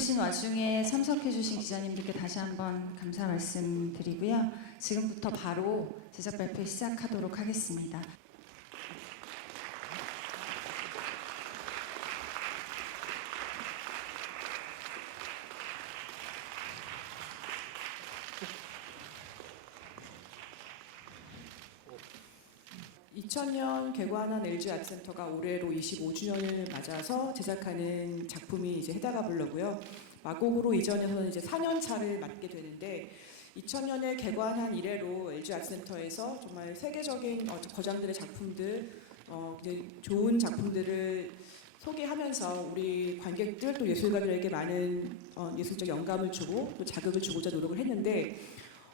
바쁘신 와중에 참석해주신 기자님들께 다시 한번 감사 말씀드리고요. 지금부터 바로 제작 발표 시작하도록 하겠습니다. (2000년) 개관한 LG 아트센터가 올해로 25주년을 맞아서 제작하는 작품이 이제 헤다가 블러고요. 마곡으로 이전해서는 이제 4년 차를 맞게 되는데 2000년에 개관한 이래로 LG 아트센터에서 정말 세계적인 거장들의 작품들, 이제 좋은 작품들을 소개하면서 우리 관객들 또 예술가들에게 많은 예술적 영감을 주고 또 자극을 주고자 노력을 했는데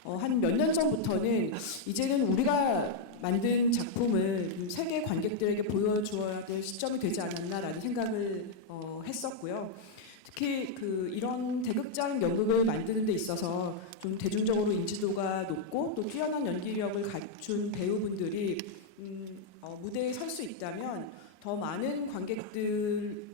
한 몇 년 전부터는 이제는 우리가 만든 작품을 세계 관객들에게 보여주어야 될 시점이 되지 않았나라는 생각을 했었고요. 특히 이런 대극장 연극을 만드는 데 있어서 좀 대중적으로 인지도가 높고 또 뛰어난 연기력을 갖춘 배우분들이 무대에 설 수 있다면 더 많은 관객들한테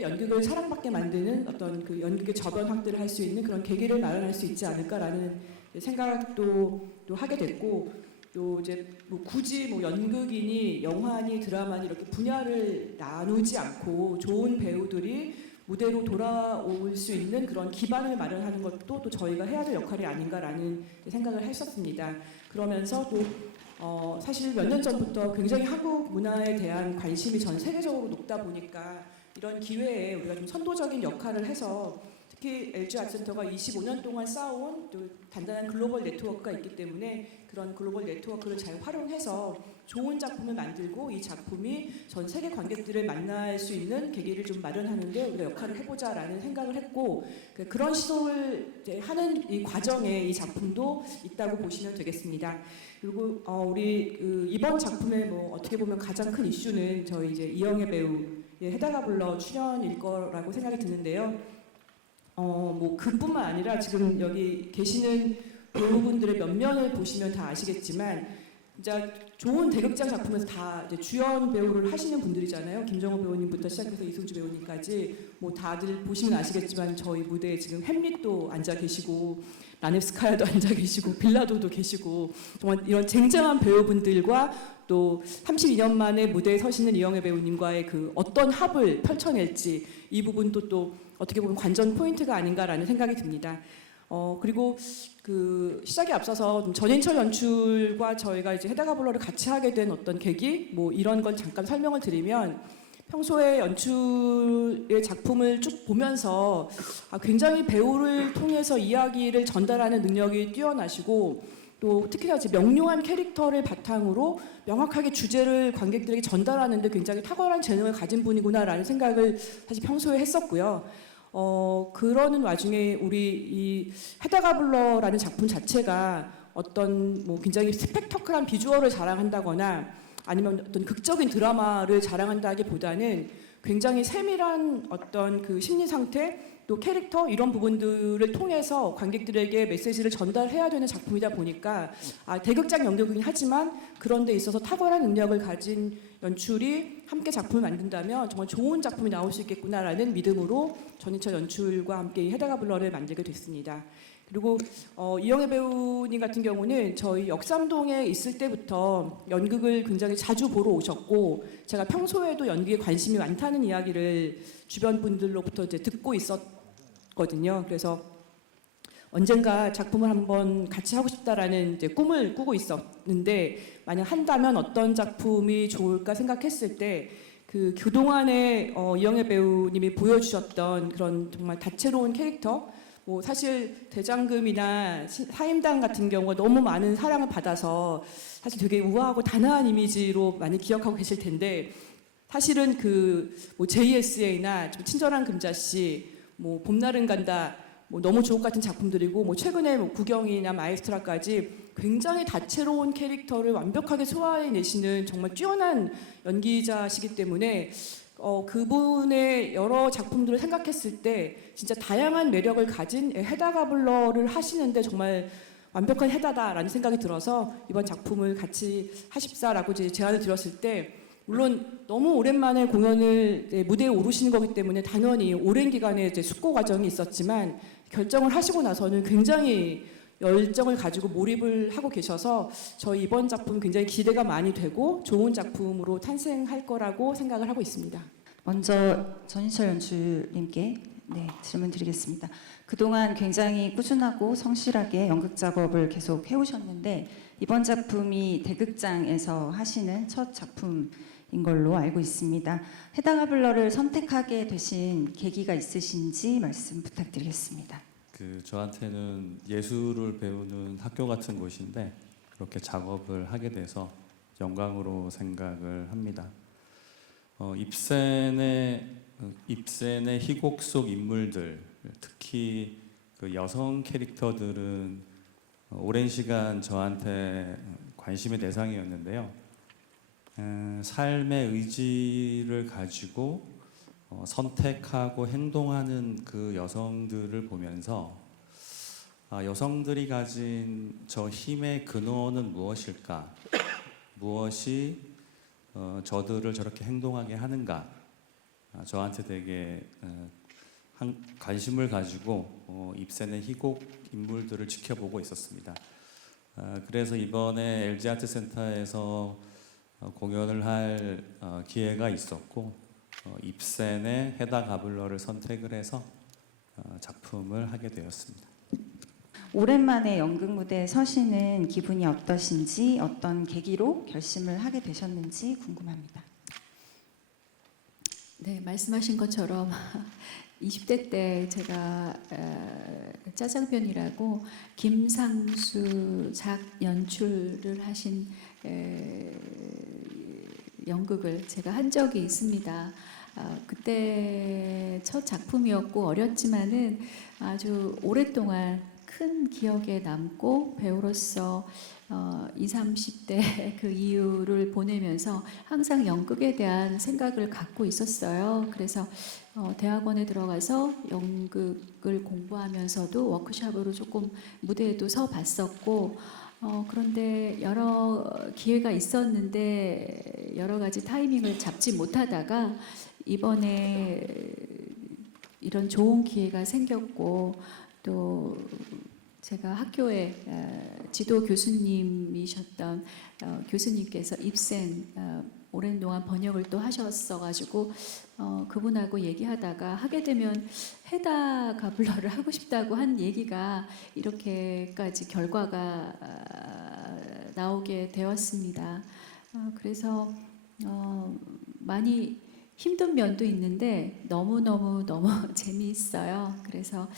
연극을 사랑받게 만드는 어떤 그 연극의 저변 확대를 할 수 있는 그런 계기를 마련할 수 있지 않을까라는 생각도 또 하게 됐고, 또 이제 굳이 연극이니 영화니 드라마니 이렇게 분야를 나누지 않고 좋은 배우들이 무대로 돌아올 수 있는 그런 기반을 마련하는 것도 또 저희가 해야 될 역할이 아닌가라는 생각을 했었습니다. 그러면서 또 사실 몇 년 전부터 굉장히 한국 문화에 대한 관심이 전 세계적으로 높다 보니까 이런 기회에 우리가 좀 선도적인 역할을 해서 특히 LG 아트센터가 25년 동안 쌓아온 또 단단한 글로벌 네트워크가 있기 때문에 그런 글로벌 네트워크를 잘 활용해서 좋은 작품을 만들고 이 작품이 전 세계 관객들을 만날 수 있는 계기를 좀 마련하는데 우리가 역할을 해보자라는 생각을 했고, 그런 시도를 하는 이 과정에 이 작품도 있다고 보시면 되겠습니다. 그리고 우리 이번 작품의 어떻게 보면 가장 큰 이슈는 저희 이제 이영애 배우의 헤다가 블러 출연일 거라고 생각이 드는데요. 그뿐만 아니라 지금 여기 계시는 배우분들의 면면을 보시면 다 아시겠지만 진짜 좋은 대극장 작품에서 다 이제 주연 배우를 하시는 분들이잖아요. 김정호 배우님부터 시작해서 이승주 배우님까지 다들 보시면 아시겠지만 저희 무대에 지금 햄릿도 앉아 계시고 라넵스카야도 앉아 계시고 빌라도도 계시고 정말 이런 쟁쟁한 배우분들과 또 32년 만에 무대에 서시는 이영애 배우님과의 그 어떤 합을 펼쳐낼지 이 부분도 또 어떻게 보면 관전 포인트가 아닌가라는 생각이 듭니다. 그리고 시작에 앞서서 좀 전인철 연출과 저희가 이제 헤다가 블러를 같이 하게 된 어떤 계기 이런 건 잠깐 설명을 드리면, 평소에 연출의 작품을 쭉 보면서 굉장히 배우를 통해서 이야기를 전달하는 능력이 뛰어나시고 또 특히나 이제 명료한 캐릭터를 바탕으로 명확하게 주제를 관객들에게 전달하는데 굉장히 탁월한 재능을 가진 분이구나라는 생각을 사실 평소에 했었고요. 그러는 와중에 우리 이 헤다가 블러라는 작품 자체가 어떤 굉장히 스펙터클한 비주얼을 자랑한다거나 아니면 어떤 극적인 드라마를 자랑한다기보다는 굉장히 세밀한 어떤 그 심리 상태 또 캐릭터 이런 부분들을 통해서 관객들에게 메시지를 전달해야 되는 작품이다 보니까 대극장 연극이긴 하지만 그런 데 있어서 탁월한 능력을 가진 연출이 함께 작품을 만든다면 정말 좋은 작품이 나올 수 있겠구나라는 믿음으로 전인철 연출과 함께 이 헤다가 블러를 만들게 됐습니다. 그리고 이영애 배우님 같은 경우는 저희 역삼동에 있을 때부터 연극을 굉장히 자주 보러 오셨고, 제가 평소에도 연기에 관심이 많다는 이야기를 주변 분들로부터 이제 듣고 있었거든요. 그래서 언젠가 작품을 한번 같이 하고 싶다라는 이제 꿈을 꾸고 있었는데, 만약 한다면 어떤 작품이 좋을까 생각했을 때 그동안에 이영애 배우님이 보여주셨던 그런 정말 다채로운 캐릭터, 사실 대장금이나 사임당 같은 경우가 너무 많은 사랑을 받아서 사실 되게 우아하고 단아한 이미지로 많이 기억하고 계실 텐데, 사실은 JSA나 친절한 금자씨, 봄날은 간다, 너무 주옥 같은 작품들이고 최근에 구경이나 마에스트라까지 굉장히 다채로운 캐릭터를 완벽하게 소화해내시는 정말 뛰어난 연기자시기 때문에 그분의 여러 작품들을 생각했을 때 진짜 다양한 매력을 가진 헤다가 블러를 하시는데 정말 완벽한 헤다다라는 생각이 들어서 이번 작품을 같이 하십사라고 제안을 드렸을 때 물론 너무 오랜만에 공연을 무대에 오르시는 거기 때문에 당연히 오랜 기간의 이제 숙고 과정이 있었지만 결정을 하시고 나서는 굉장히 열정을 가지고 몰입을 하고 계셔서 저희 이번 작품 굉장히 기대가 많이 되고 좋은 작품으로 탄생할 거라고 생각을 하고 있습니다. 먼저 전인철 연출님께 질문 드리겠습니다. 그동안 굉장히 꾸준하고 성실하게 연극 작업을 계속 해오셨는데 이번 작품이 대극장에서 하시는 첫 작품인 걸로 알고 있습니다. 헤다 가블러를 선택하게 되신 계기가 있으신지 말씀 부탁드리겠습니다. 저한테는 예술을 배우는 학교 같은 곳인데 그렇게 작업을 하게 돼서 영광으로 생각을 합니다. 입센의 희곡 속 인물들, 특히 그 여성 캐릭터들은 오랜 시간 저한테 관심의 대상이었는데요. 삶의 의지를 가지고 선택하고 행동하는 그 여성들을 보면서 여성들이 가진 저 힘의 근원은 무엇일까? 무엇이 저들을 저렇게 행동하게 하는가? 저한테 되게 관심을 가지고 입센의 희곡 인물들을 지켜보고 있었습니다. 그래서 이번에 LG아트센터에서 공연을 할 기회가 있었고 입센의 헤다 가블러를 선택을 해서 작품을 하게 되었습니다. 오랜만에 연극 무대에 서시는 기분이 어떠신지 어떤 계기로 결심을 하게 되셨는지 궁금합니다. 네, 말씀하신 것처럼 20대 때 제가 짜장면이라고 김상수 작 연출을 하신 연극을 제가 한 적이 있습니다. 그때 첫 작품이었고 어렸지만은 아주 오랫동안 큰 기억에 남고 배우로서 20, 30대 그 이후를 보내면서 항상 연극에 대한 생각을 갖고 있었어요. 그래서 대학원에 들어가서 연극을 공부하면서도 워크숍으로 조금 무대에도 서 봤었고 그런데 여러 기회가 있었는데 여러 가지 타이밍을 잡지 못하다가 이번에 이런 좋은 기회가 생겼고 또 제가 학교에 지도 교수님이셨던 교수님께서 입센 오랜 동안 번역을 또 하셨어가지고 그분하고 얘기하다가 하게 되면 헤다 가블러를 하고 싶다고 한 얘기가 이렇게까지 결과가 나오게 되었습니다. 그래서 많이 힘든 면도 있는데 너무 재미있어요. 그래서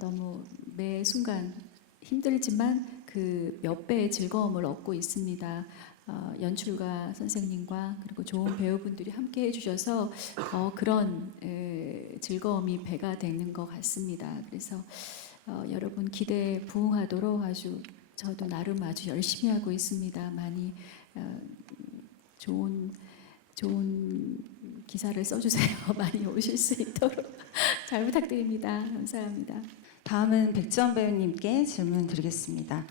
너무 매 순간 힘들지만 그 몇 배의 즐거움을 얻고 있습니다. 연출가 선생님과 그리고 좋은 배우분들이 함께 해주셔서 그런 즐거움이 배가 되는 것 같습니다. 그래서 여러분 기대에 부응하도록 아주 저도 나름 아주 열심히 하고 있습니다. 많이 좋은 기사를 써주세요. 많이 오실 수 있도록 잘 부탁드립니다. 감사합니다. 다음은 백지원 배우님께 질문 드리겠습니다.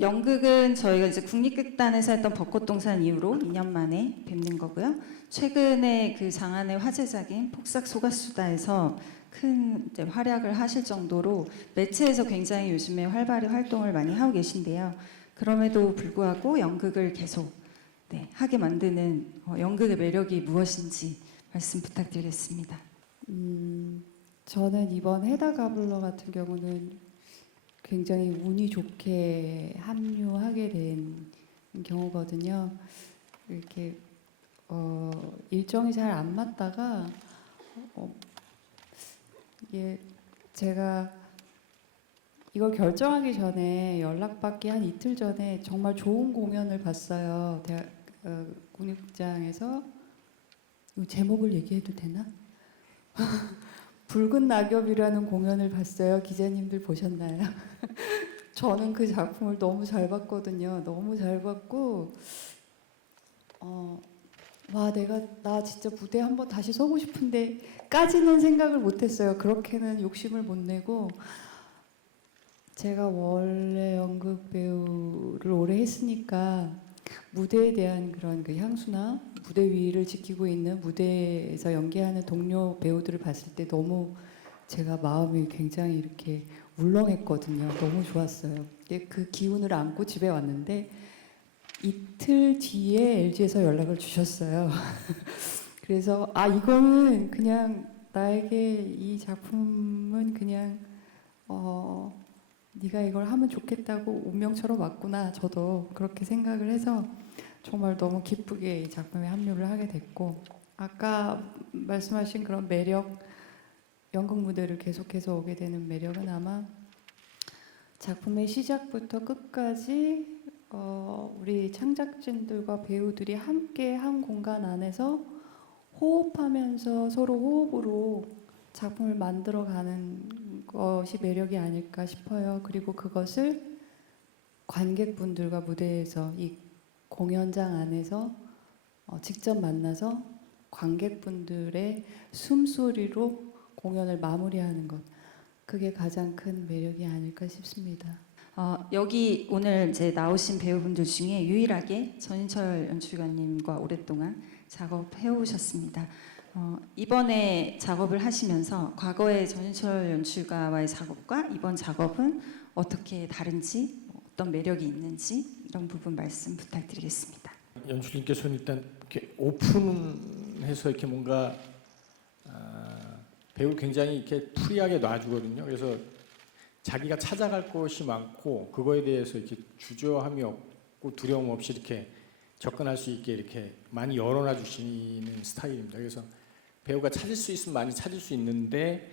연극은 저희가 이제 국립극단에서 했던 벚꽃동산 이후로 2년 만에 뵙는 거고요. 최근에 그 장안의 화제작인 폭삭 소가수다에서 큰 이제 활약을 하실 정도로 매체에서 굉장히 요즘에 활발히 활동을 많이 하고 계신데요. 그럼에도 불구하고 연극을 계속 하게 만드는 연극의 매력이 무엇인지 말씀 부탁드리겠습니다. 저는 이번 헤다 가블러 같은 경우는 굉장히 운이 좋게 합류하게 된 경우거든요. 이렇게 일정이 잘 안 맞다가 제가 이걸 결정하기 전에 연락받기 한 이틀 전에 정말 좋은 공연을 봤어요. 국립극장에서 이 제목을 얘기해도 되나? 붉은 낙엽이라는 공연을 봤어요. 기자님들 보셨나요? 저는 그 작품을 너무 잘 봤거든요. 너무 잘 봤고 나 진짜 무대 한번 다시 서고 싶은데까지는 생각을 못했어요. 그렇게는 욕심을 못 내고 제가 원래 연극 배우를 오래 했으니까 무대에 대한 그런 그 향수나 무대 위를 지키고 있는 무대에서 연기하는 동료 배우들을 봤을 때 너무 제가 마음이 굉장히 이렇게 울렁했거든요. 너무 좋았어요. 그 기운을 안고 집에 왔는데 이틀 뒤에 LG에서 연락을 주셨어요. 그래서 이거는 그냥 나에게 이 작품은 그냥 네가 이걸 하면 좋겠다고 운명처럼 왔구나. 저도 그렇게 생각을 해서 정말 너무 기쁘게 이 작품에 합류를 하게 됐고 아까 말씀하신 그런 매력 연극 무대를 계속해서 오게 되는 매력은 아마 작품의 시작부터 끝까지 우리 창작진들과 배우들이 함께 한 공간 안에서 호흡하면서 서로 호흡으로 작품을 만들어가는 것이 매력이 아닐까 싶어요. 그리고 그것을 관객분들과 무대에서 이 공연장 안에서 직접 만나서 관객분들의 숨소리로 공연을 마무리하는 것 그게 가장 큰 매력이 아닐까 싶습니다. 여기 오늘 이제 나오신 배우분들 중에 유일하게 전인철 연출가님과 오랫동안 작업해 오셨습니다. 이번에 작업을 하시면서 과거의 전인철 연출가와의 작업과 이번 작업은 어떻게 다른지 어떤 매력이 있는지 이런 부분 말씀 부탁드리겠습니다. 연출님께서는 일단 이렇게 오픈해서 이렇게 뭔가 배우 굉장히 이렇게 프리하게 놔주거든요. 그래서 자기가 찾아갈 것이 많고 그거에 대해서 이렇게 주저함이 없고 두려움 없이 이렇게 접근할 수 있게 이렇게 많이 열어놔 주시는 스타일입니다. 그래서 배우가 찾을 수 있으면 많이 찾을 수 있는데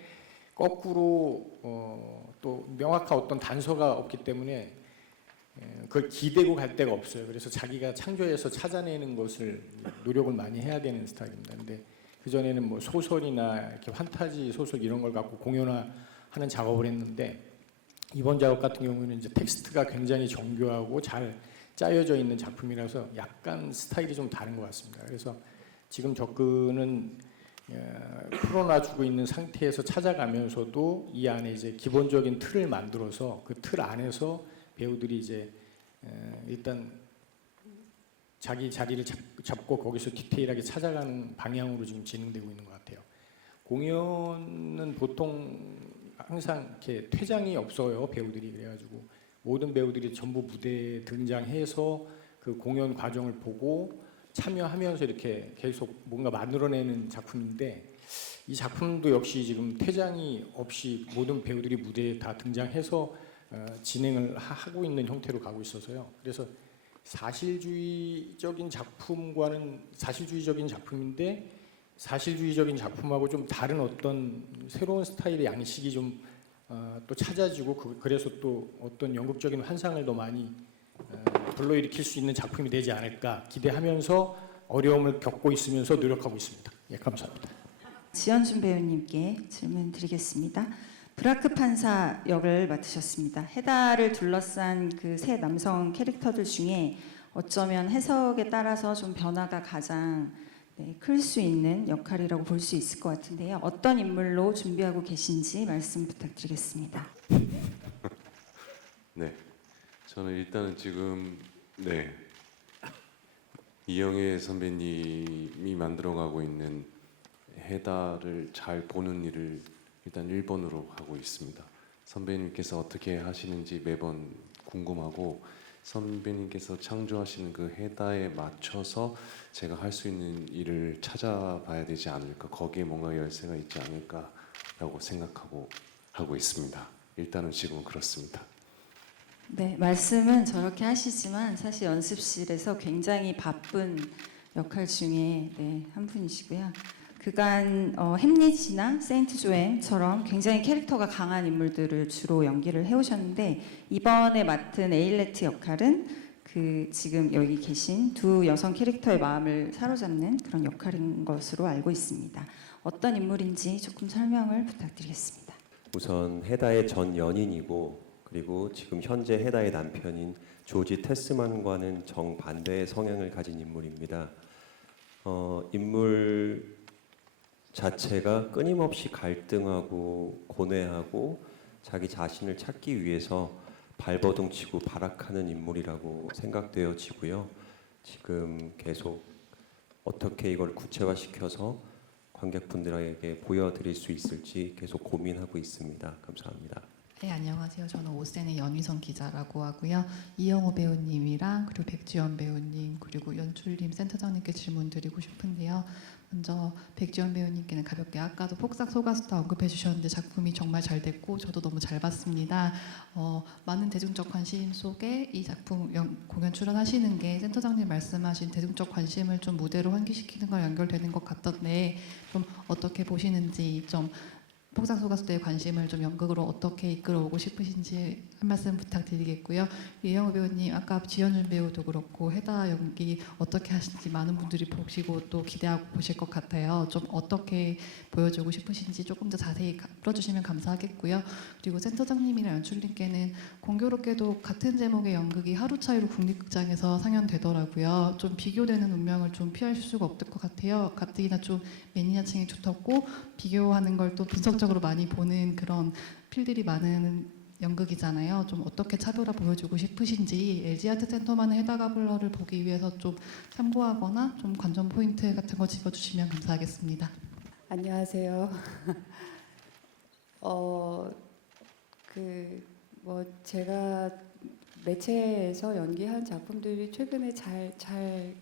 거꾸로 또 명확한 어떤 단서가 없기 때문에 그걸 기대고 갈 데가 없어요. 그래서 자기가 창조해서 찾아내는 것을 노력을 많이 해야 되는 스타일입니다. 근데 그 전에는 뭐 소설이나 이렇게 판타지 소설 이런 걸 갖고 공연화하는 작업을 했는데 이번 작업 같은 경우는 이제 텍스트가 굉장히 정교하고 잘 짜여져 있는 작품이라서 약간 스타일이 좀 다른 것 같습니다. 그래서 지금 접근은 풀어놔주고 있는 상태에서 찾아가면서도 이 안에 이제 기본적인 틀을 만들어서 그 틀 안에서 배우들이 이제 일단 자기 자리를 잡고 거기서 디테일하게 찾아가는 방향으로 지금 진행되고 있는 것 같아요. 공연은 보통 항상 이렇게 퇴장이 없어요, 배우들이. 그래가지고 모든 배우들이 전부 무대에 등장해서 그 공연 과정을 보고 참여하면서 이렇게 계속 뭔가 만들어내는 작품인데 이 작품도 역시 지금 퇴장이 없이 모든 배우들이 무대에 다 등장해서 진행을 하고 있는 형태로 가고 있어서요. 그래서 사실주의적인 작품과는 사실주의적인 작품인데 사실주의적인 작품하고 좀 다른 어떤 새로운 스타일의 양식이 좀 또 찾아지고 그래서 또 어떤 연극적인 환상을 더 많이 불러일으킬 수 있는 작품이 되지 않을까 기대하면서 어려움을 겪고 있으면서 노력하고 있습니다. 예, 감사합니다. 지연준 배우님께 질문 드리겠습니다. 브라크 판사 역을 맡으셨습니다. 헤다를 둘러싼 그 세 남성 캐릭터들 중에 어쩌면 해석에 따라서 좀 변화가 가장 클 수 있는 역할이라고 볼 수 있을 것 같은데요. 어떤 인물로 준비하고 계신지 말씀 부탁드리겠습니다. 네, 저는 일단은 지금 이영애 선배님이 만들어가고 있는 해다를 잘 보는 일을 일단 1번으로 하고 있습니다. 선배님께서 어떻게 하시는지 매번 궁금하고 선배님께서 창조하시는 그 해다에 맞춰서 제가 할 수 있는 일을 찾아봐야 되지 않을까, 거기에 뭔가 열쇠가 있지 않을까라고 생각하고 하고 있습니다. 일단은 지금은 그렇습니다. 네, 말씀은 저렇게 하시지만 사실 연습실에서 굉장히 바쁜 역할 중에 한 분이시고요. 그간 햄릿이나 세인트 조엠처럼 굉장히 캐릭터가 강한 인물들을 주로 연기를 해오셨는데 이번에 맡은 에일레트 역할은 그 지금 여기 계신 두 여성 캐릭터의 마음을 사로잡는 그런 역할인 것으로 알고 있습니다. 어떤 인물인지 조금 설명을 부탁드리겠습니다. 우선 헤다의 전 연인이고 그리고 지금 현재 헤다의 남편인 조지 테스만과는 정반대의 성향을 가진 인물입니다. 인물 자체가 끊임없이 갈등하고 고뇌하고 자기 자신을 찾기 위해서 발버둥치고 발악하는 인물이라고 생각되어지고요. 지금 계속 어떻게 이걸 구체화시켜서 관객분들에게 보여드릴 수 있을지 계속 고민하고 있습니다. 감사합니다. 네, 안녕하세요. 저는 오센의 연희성 기자라고 하고요. 이영호 배우님이랑 그리고 백지연 배우님 그리고 연출님, 센터장님께 질문 드리고 싶은데요. 먼저 백지연 배우님께는 가볍게 아까도 폭삭 소가수다 언급해 주셨는데 작품이 정말 잘 됐고 저도 너무 잘 봤습니다. 많은 대중적 관심 속에 이 작품 공연 출연하시는 게 센터장님 말씀하신 대중적 관심을 좀 무대로 환기시키는 걸 연결되는 것 같던데 좀 어떻게 보시는지 좀 폭삭 소가수다의 관심을 좀 연극으로 어떻게 이끌어오고 싶으신지 한 말씀 부탁드리겠고요. 이영호 배우님 아까 지연준 배우도 그렇고 해다 연기 어떻게 하실지 많은 분들이 보시고 또 기대하고 보실 것 같아요. 좀 어떻게 보여주고 싶으신지 조금 더 자세히 풀어주시면 감사하겠고요. 그리고 센터장님이랑 연출님께는 공교롭게도 같은 제목의 연극이 하루 차이로 국립극장에서 상연되더라고요. 좀 비교되는 운명을 좀 피하실 수가 없을 것 같아요. 가뜩이나 좀 매니아층이 두텁고 비교하는 걸 또 분석적으로 많이 보는 그런 필들이 많은 연극이잖아요. 좀 어떻게 차별화 보여주고 싶으신지 LG 아트센터만의 해다가블러를 보기 위해서 좀 참고하거나 좀 관전 포인트 같은 거 짚어주시면 감사하겠습니다. 안녕하세요. 제가 매체에서 연기한 작품들이 최근에 잘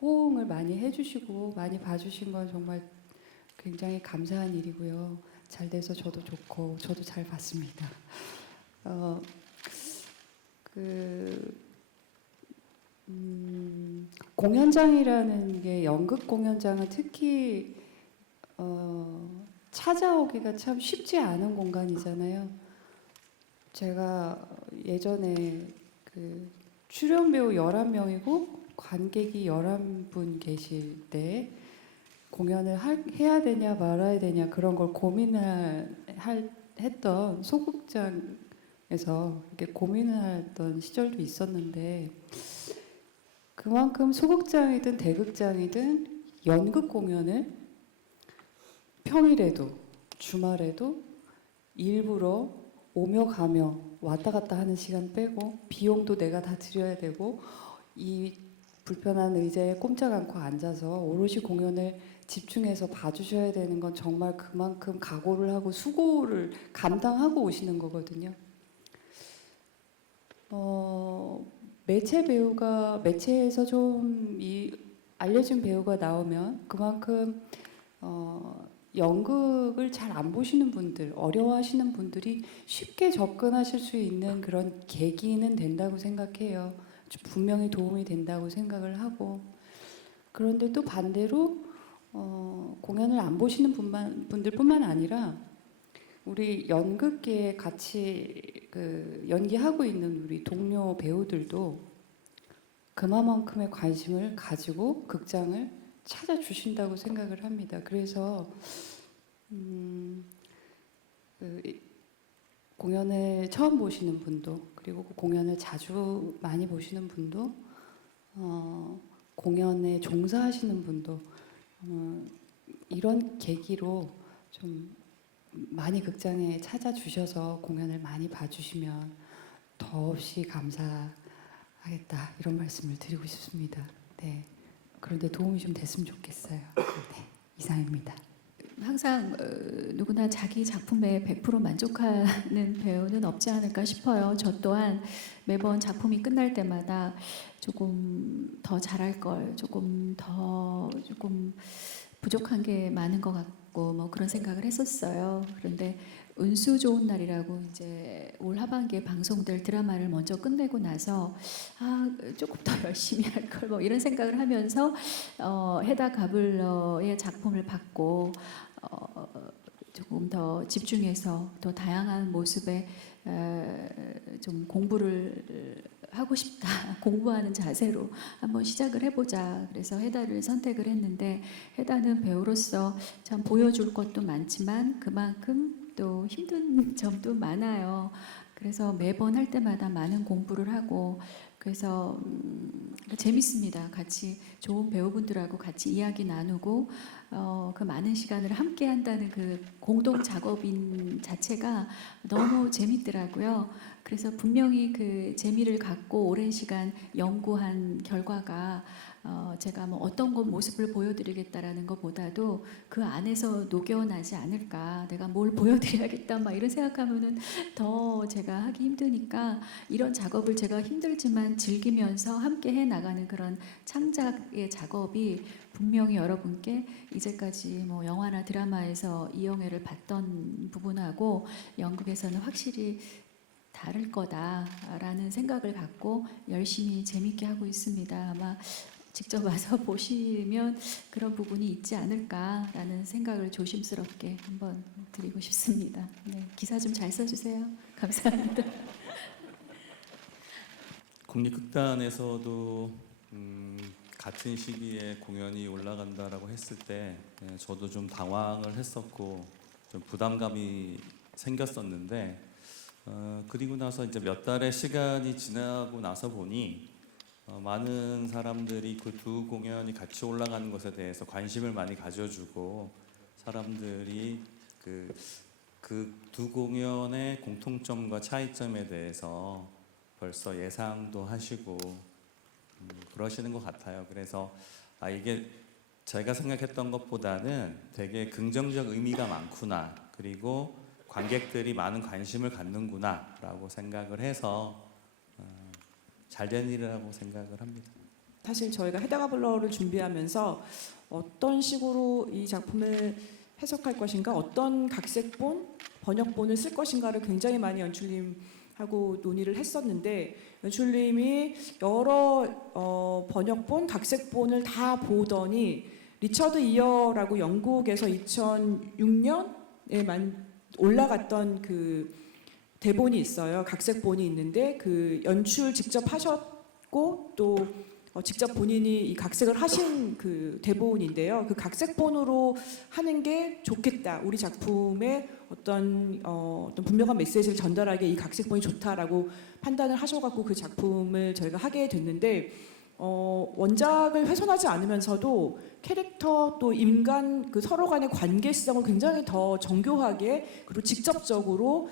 호응을 많이 해주시고 많이 봐주신 건 정말 굉장히 감사한 일이고요. 잘 돼서 저도 좋고 저도 잘 봤습니다. 공연장이라는 게 연극 공연장은 특히 찾아오기가 참 쉽지 않은 공간이잖아요. 제가 예전에 출연 배우 11명이고 관객이 11분 계실 때 공연을 해야 되냐 말아야 되냐 그런 걸 했던 소극장에서 이렇게 고민을 했던 시절도 있었는데 그만큼 소극장이든 대극장이든 연극 공연을 평일에도 주말에도 일부러 오며 가며 왔다 갔다 하는 시간 빼고 비용도 내가 다 들여야 되고 이 불편한 의자에 꼼짝 않고 앉아서 오롯이 공연을 집중해서 봐주셔야 되는 건 정말 그만큼 각오를 하고 수고를 감당하고 오시는 거거든요. 매체에서 좀 알려진 배우가 나오면 그만큼 연극을 잘 안 보시는 분들, 어려워하시는 분들이 쉽게 접근하실 수 있는 그런 계기는 된다고 생각해요. 분명히 도움이 된다고 생각을 하고 그런데 또 반대로 공연을 안 보시는 분들뿐만 아니라 우리 연극계에 같이 연기하고 있는 우리 동료 배우들도 그만큼의 관심을 가지고 극장을 찾아주신다고 생각을 합니다. 그래서 공연을 처음 보시는 분도 그리고 그 공연을 자주 많이 보시는 분도 공연에 종사하시는 분도 이런 계기로 좀 많이 극장에 찾아주셔서 공연을 많이 봐주시면 더없이 감사하겠다 이런 말씀을 드리고 싶습니다. 네. 그런데 도움이 좀 됐으면 좋겠어요. 네. 이상입니다. 항상 누구나 자기 작품에 100% 만족하는 배우는 없지 않을까 싶어요. 저 또한 매번 작품이 끝날 때마다 조금 더 잘할 걸, 조금 부족한 게 많은 것 같고 뭐 그런 생각을 했었어요. 그런데 운수 좋은 날이라고 이제 올 하반기에 방송될 드라마를 먼저 끝내고 나서 조금 더 열심히 할 걸 뭐 이런 생각을 하면서 해다 가블러의 작품을 받고 조금 더 집중해서 더 다양한 모습에 좀 공부를 하고 싶다. 공부하는 자세로 한번 시작을 해보자. 그래서 해다를 선택을 했는데 해다는 배우로서 참 보여줄 것도 많지만 그만큼 또 힘든 점도 많아요. 그래서 매번 할 때마다 많은 공부를 하고 그래서 재밌습니다. 같이 좋은 배우분들하고 같이 이야기 나누고 그 많은 시간을 함께 한다는 그 공동 작업인 자체가 너무 재밌더라고요. 그래서 분명히 그 재미를 갖고 오랜 시간 연구한 결과가 제가 뭐 어떤 것 모습을 보여드리겠다라는 것보다도 그 안에서 녹여나지 않을까. 내가 뭘 보여드려야겠다 막 이런 생각하면은 더 제가 하기 힘드니까 이런 작업을 제가 힘들지만 즐기면서 함께 해 나가는 그런 창작의 작업이 분명히 여러분께 이제까지 뭐 영화나 드라마에서 이영애를 봤던 부분하고 연극에서는 확실히 다를 거다라는 생각을 갖고 열심히 재밌게 하고 있습니다. 아마 직접 와서 보시면 그런 부분이 있지 않을까라는 생각을 조심스럽게 한번 드리고 싶습니다. 네, 기사 좀 잘 써주세요. 감사합니다. 국립극단에서도 같은 시기에 공연이 올라간다라고 했을 때 저도 좀 당황을 했었고 좀 부담감이 생겼었는데 그리고 나서 이제 몇 달의 시간이 지나고 나서 보니 많은 사람들이 그 두 공연이 같이 올라가는 것에 대해서 관심을 많이 가져주고 사람들이 그 두 공연의 공통점과 차이점에 대해서 벌써 예상도 하시고 그러시는 것 같아요. 그래서 이게 제가 생각했던 것보다는 되게 긍정적 의미가 많구나. 그리고 관객들이 많은 관심을 갖는구나라고 생각을 해서 잘 된 일이라고 생각을 합니다. 사실 저희가 헤다가블러를 준비하면서 어떤 식으로 이 작품을 해석할 것인가, 어떤 각색본, 번역본을 쓸 것인가를 굉장히 많이 연출님하고 논의를 했었는데 연출님이 여러 번역본, 각색본을 다 보더니 리처드 이어라고 영국에서 2006년에 올라갔던 그 대본이 있어요. 각색본이 있는데 그 연출 직접 하셨고 또 직접 본인이 이 각색을 하신 그 대본인데요. 그 각색본으로 하는 게 좋겠다. 우리 작품의 어떤 분명한 메시지를 전달하기에 이 각색본이 좋다라고 판단을 하셔갖고 그 작품을 저희가 하게 됐는데 원작을 훼손하지 않으면서도 캐릭터 또 인간 그 서로 간의 관계성을 굉장히 더 정교하게 그리고 직접적으로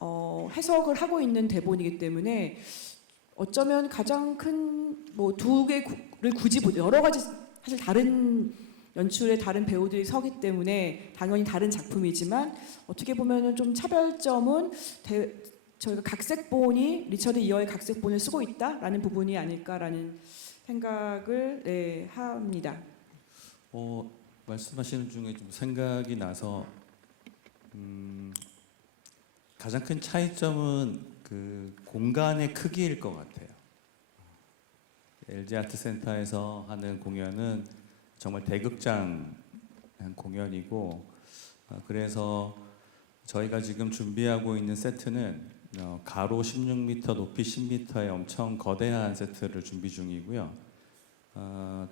해석을 하고 있는 대본이기 때문에 어쩌면 가장 큰 뭐 두 개를 굳이 여러 가지 사실 다른 연출의 다른 배우들이 서기 때문에 당연히 다른 작품이지만 어떻게 보면은 좀 차별점은 저희가 각색본이 리처드 이어의 각색본을 쓰고 있다라는 부분이 아닐까라는 생각을 합니다. 말씀하시는 중에 좀 생각이 나서 가장 큰 차이점은 그 공간의 크기일 것 같아요. LG 아트센터에서 하는 공연은 정말 대극장 공연이고 그래서 저희가 지금 준비하고 있는 세트는 가로 16m, 높이 10m의 엄청 거대한 세트를 준비 중이고요.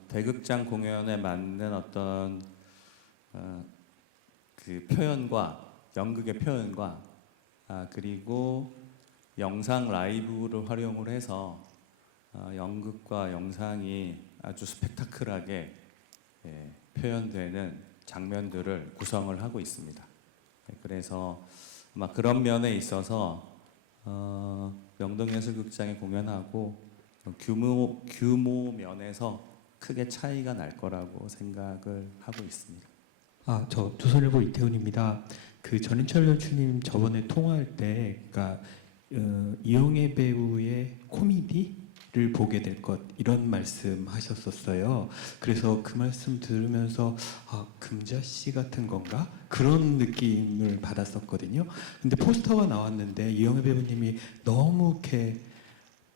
대극장 공연에 맞는 어떤 그 표현과 연극의 표현과 그리고 영상 라이브를 활용을 해서 연극과 영상이 아주 스펙타클하게 표현되는 장면들을 구성을 하고 있습니다. 그래서 아마 그런 면에 있어서 명동예술극장에 공연하고 규모 면에서 크게 차이가 날 거라고 생각을 하고 있습니다. 저 조선일보 이태훈입니다. 그 전인철 연출님 저번에 통화할 때, 그러니까 이영애 배우의 코미디를 보게 될 것 이런 말씀하셨었어요. 그래서 그 말씀 들으면서 금자씨 같은 건가 그런 느낌을 받았었거든요. 근데 포스터가 나왔는데 이영애 배우님이 너무 이렇게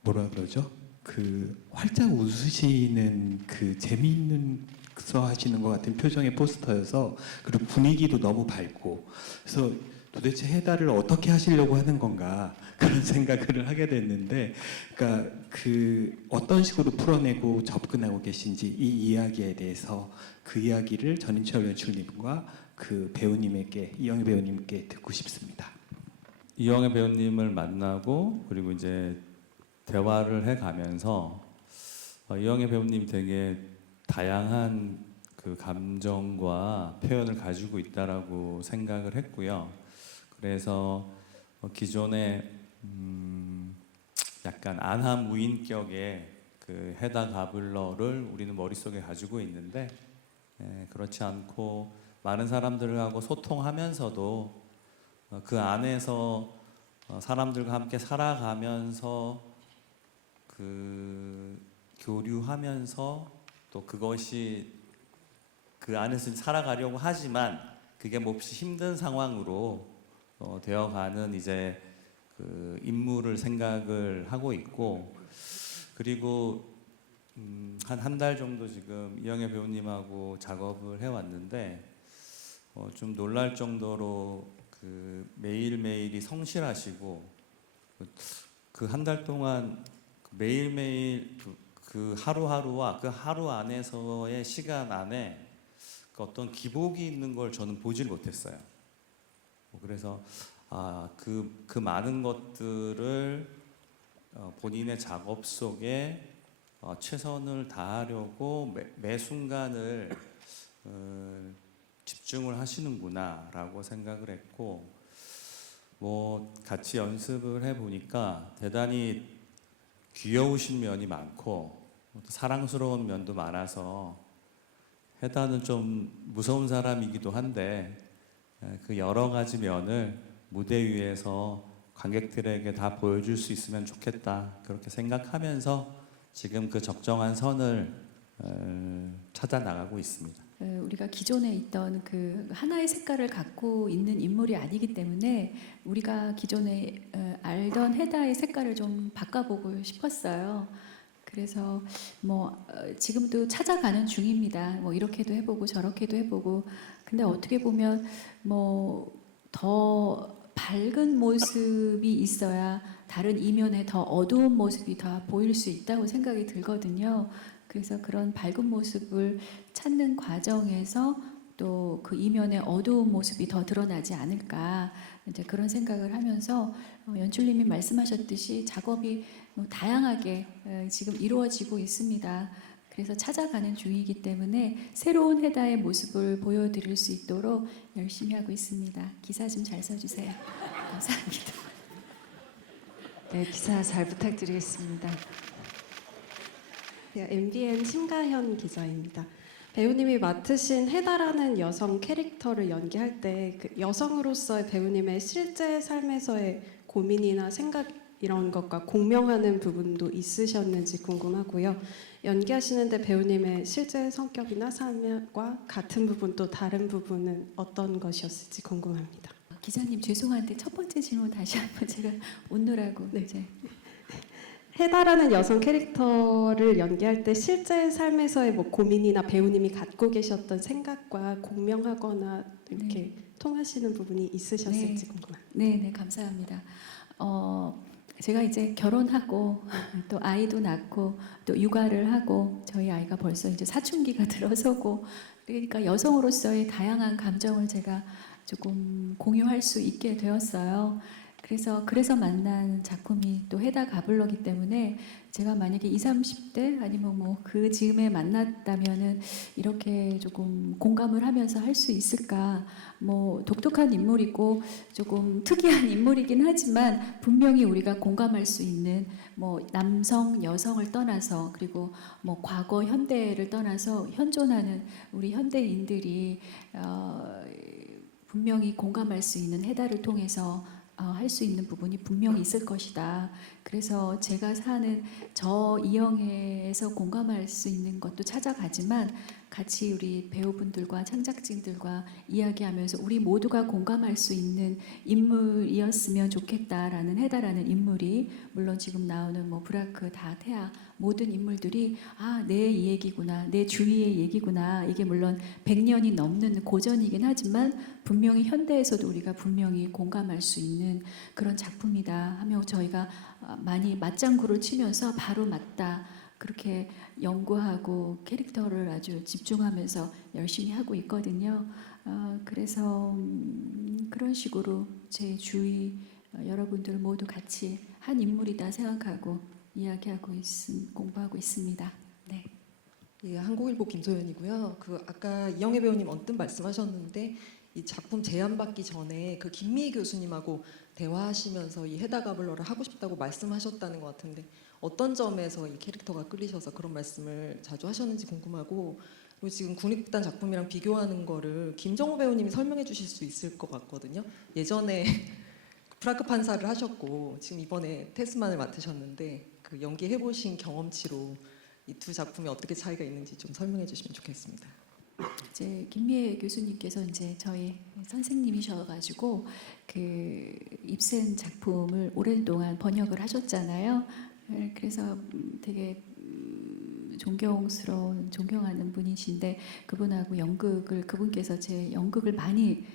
뭐라 그러죠? 그 활짝 웃으시는 그 재미있는 하시는 것 같은 표정의 포스터여서 그리고 분위기도 너무 밝고 그래서 도대체 해달을 어떻게 하시려고 하는 건가 그런 생각을 하게 됐는데 그러니까 그 어떤 식으로 풀어내고 접근하고 계신지 이 이야기에 대해서 그 이야기를 전인철 연출님과 그 배우님에게 이영애 배우님께 듣고 싶습니다. 이영애 배우님을 만나고 그리고 이제 대화를 해가면서 이영애 배우님 되게 다양한 그 감정과 표현을 가지고 있다라고 생각을 했고요. 그래서 기존에 약간 안하무인격의 그 헤다 가블러를 우리는 머릿속에 가지고 있는데 그렇지 않고 많은 사람들하고 소통하면서도 그 안에서 사람들과 함께 살아가면서 그 교류하면서 또 그것이 그 안에서 살아가려고 하지만 그게 몹시 힘든 상황으로 되어가는 이제 그 인물을 생각을 하고 있고, 그리고 한 달 정도 지금 이영애 배우님하고 작업을 해왔는데 좀 놀랄 정도로 그 매일매일이 성실하시고 그 한 달 동안 매일매일 그 하루하루와 그 하루 안에서의 시간 안에 그 어떤 기복이 있는 걸 저는 보질 못했어요. 그래서 그 많은 것들을 본인의 작업 속에 최선을 다하려고 매 순간을 집중을 하시는구나라고 생각을 했고, 뭐 같이 연습을 해보니까 대단히 귀여우신 면이 많고 사랑스러운 면도 많아서 헤다는 좀 무서운 사람이기도 한데 그 여러 가지 면을 무대 위에서 관객들에게 다 보여줄 수 있으면 좋겠다, 그렇게 생각하면서 지금 그 적정한 선을 찾아 나가고 있습니다. 우리가 기존에 있던 그 하나의 색깔을 갖고 있는 인물이 아니기 때문에 우리가 기존에 알던 헤다의 색깔을 좀 바꿔보고 싶었어요. 그래서 뭐 지금도 찾아가는 중입니다. 뭐 이렇게도 해보고 저렇게도 해보고, 근데 어떻게 보면 뭐 더 밝은 모습이 있어야 다른 이면에 더 어두운 모습이 더 보일 수 있다고 생각이 들거든요. 그래서 그런 밝은 모습을 찾는 과정에서 또 그 이면의 어두운 모습이 더 드러나지 않을까, 이제 그런 생각을 하면서 연출님이 말씀하셨듯이 작업이 다양하게 지금 이루어지고 있습니다. 그래서 찾아가는 중이기 때문에 새로운 헤다의 모습을 보여드릴 수 있도록 열심히 하고 있습니다. 기사 좀 잘 써주세요. 감사합니다. 네, 기사 잘 부탁드리겠습니다. MBN 심가현 기자입니다. 배우님이 맡으신 헤다라는 여성 캐릭터를 연기할 때 그 여성으로서의 배우님의 실제 삶에서의 고민이나 생각 이런 것과 공명하는 부분도 있으셨는지 궁금하고요. 연기하시는데 배우님의 실제 성격이나 삶과 같은 부분 또 다른 부분은 어떤 것이었을지 궁금합니다. 기자님 죄송한데 첫 번째 질문 다시 한번 제가 오느라고 이제 헤다라는 여성 캐릭터를 연기할 때 실제 삶에서의 뭐 고민이나 배우님이 갖고 계셨던 생각과 공명하거나 이렇게 통하시는 부분이 있으셨을지 궁금합니다. 네, 감사합니다. 제가 이제 결혼하고 또 아이도 낳고 또 육아를 하고 저희 아이가 벌써 이제 사춘기가 들어서고, 그러니까 여성으로서의 다양한 감정을 제가 조금 공유할 수 있게 되었어요. 그래서 만난 작품이 또 헤다 가블러기 때문에 제가 만약에 20, 30대 아니면 뭐 그 즈음에 만났다면은 이렇게 조금 공감을 하면서 할 수 있을까. 뭐 독특한 인물이고 조금 특이한 인물이긴 하지만 분명히 우리가 공감할 수 있는 뭐 남성, 여성을 떠나서 그리고 뭐 과거, 현대를 떠나서 현존하는 우리 현대인들이 분명히 공감할 수 있는 헤다를 통해서 할 수 있는 부분이 분명히 있을 것이다. 그래서 제가 사는 저 이영애에서 공감할 수 있는 것도 찾아가지만 같이 우리 배우분들과 창작진들과 이야기하면서 우리 모두가 공감할 수 있는 인물이었으면 좋겠다라는 헤다라는 인물이, 물론 지금 나오는 뭐 브라크, 다테아 모든 인물들이 내 얘기구나, 내 주위의 얘기구나. 이게 물론 100년이 넘는 고전이긴 하지만 분명히 현대에서도 우리가 분명히 공감할 수 있는 그런 작품이다 하며 저희가 많이 맞장구를 치면서 바로 맞다 그렇게 연구하고 캐릭터를 아주 집중하면서 열심히 하고 있거든요. 그래서 그런 식으로 제 주위 여러분들 모두 같이 한 인물이다 생각하고 공부하고 있습니다. 네. 예, 한국일보 김소연이고요. 아까 이영애 배우님 언뜻 말씀하셨는데 이 작품 제안받기 전에 김미희 교수님하고 대화하시면서 이 헤다 가블러를 하고 싶다고 말씀하셨다는 것 같은데 어떤 점에서 이 캐릭터가 끌리셔서 그런 말씀을 자주 하셨는지 궁금하고, 그리고 지금 국립극단 작품이랑 비교하는 거를 김정호 배우님이 설명해 주실 수 있을 것 같거든요. 예전에 프라크 판사를 하셨고 지금 이번에 테스만을 맡으셨는데 연기해 보신 경험치로 이 두 작품이 어떻게 차이가 있는지 좀 설명해 주시면 좋겠습니다. 이제 김미애 교수님께서 이제 저희 선생님이셔가지고 입센 작품을 오랜 동안 번역을 하셨잖아요. 그래서 되게 존경하는 분이신데 그분하고 그분께서 제 연극을 많이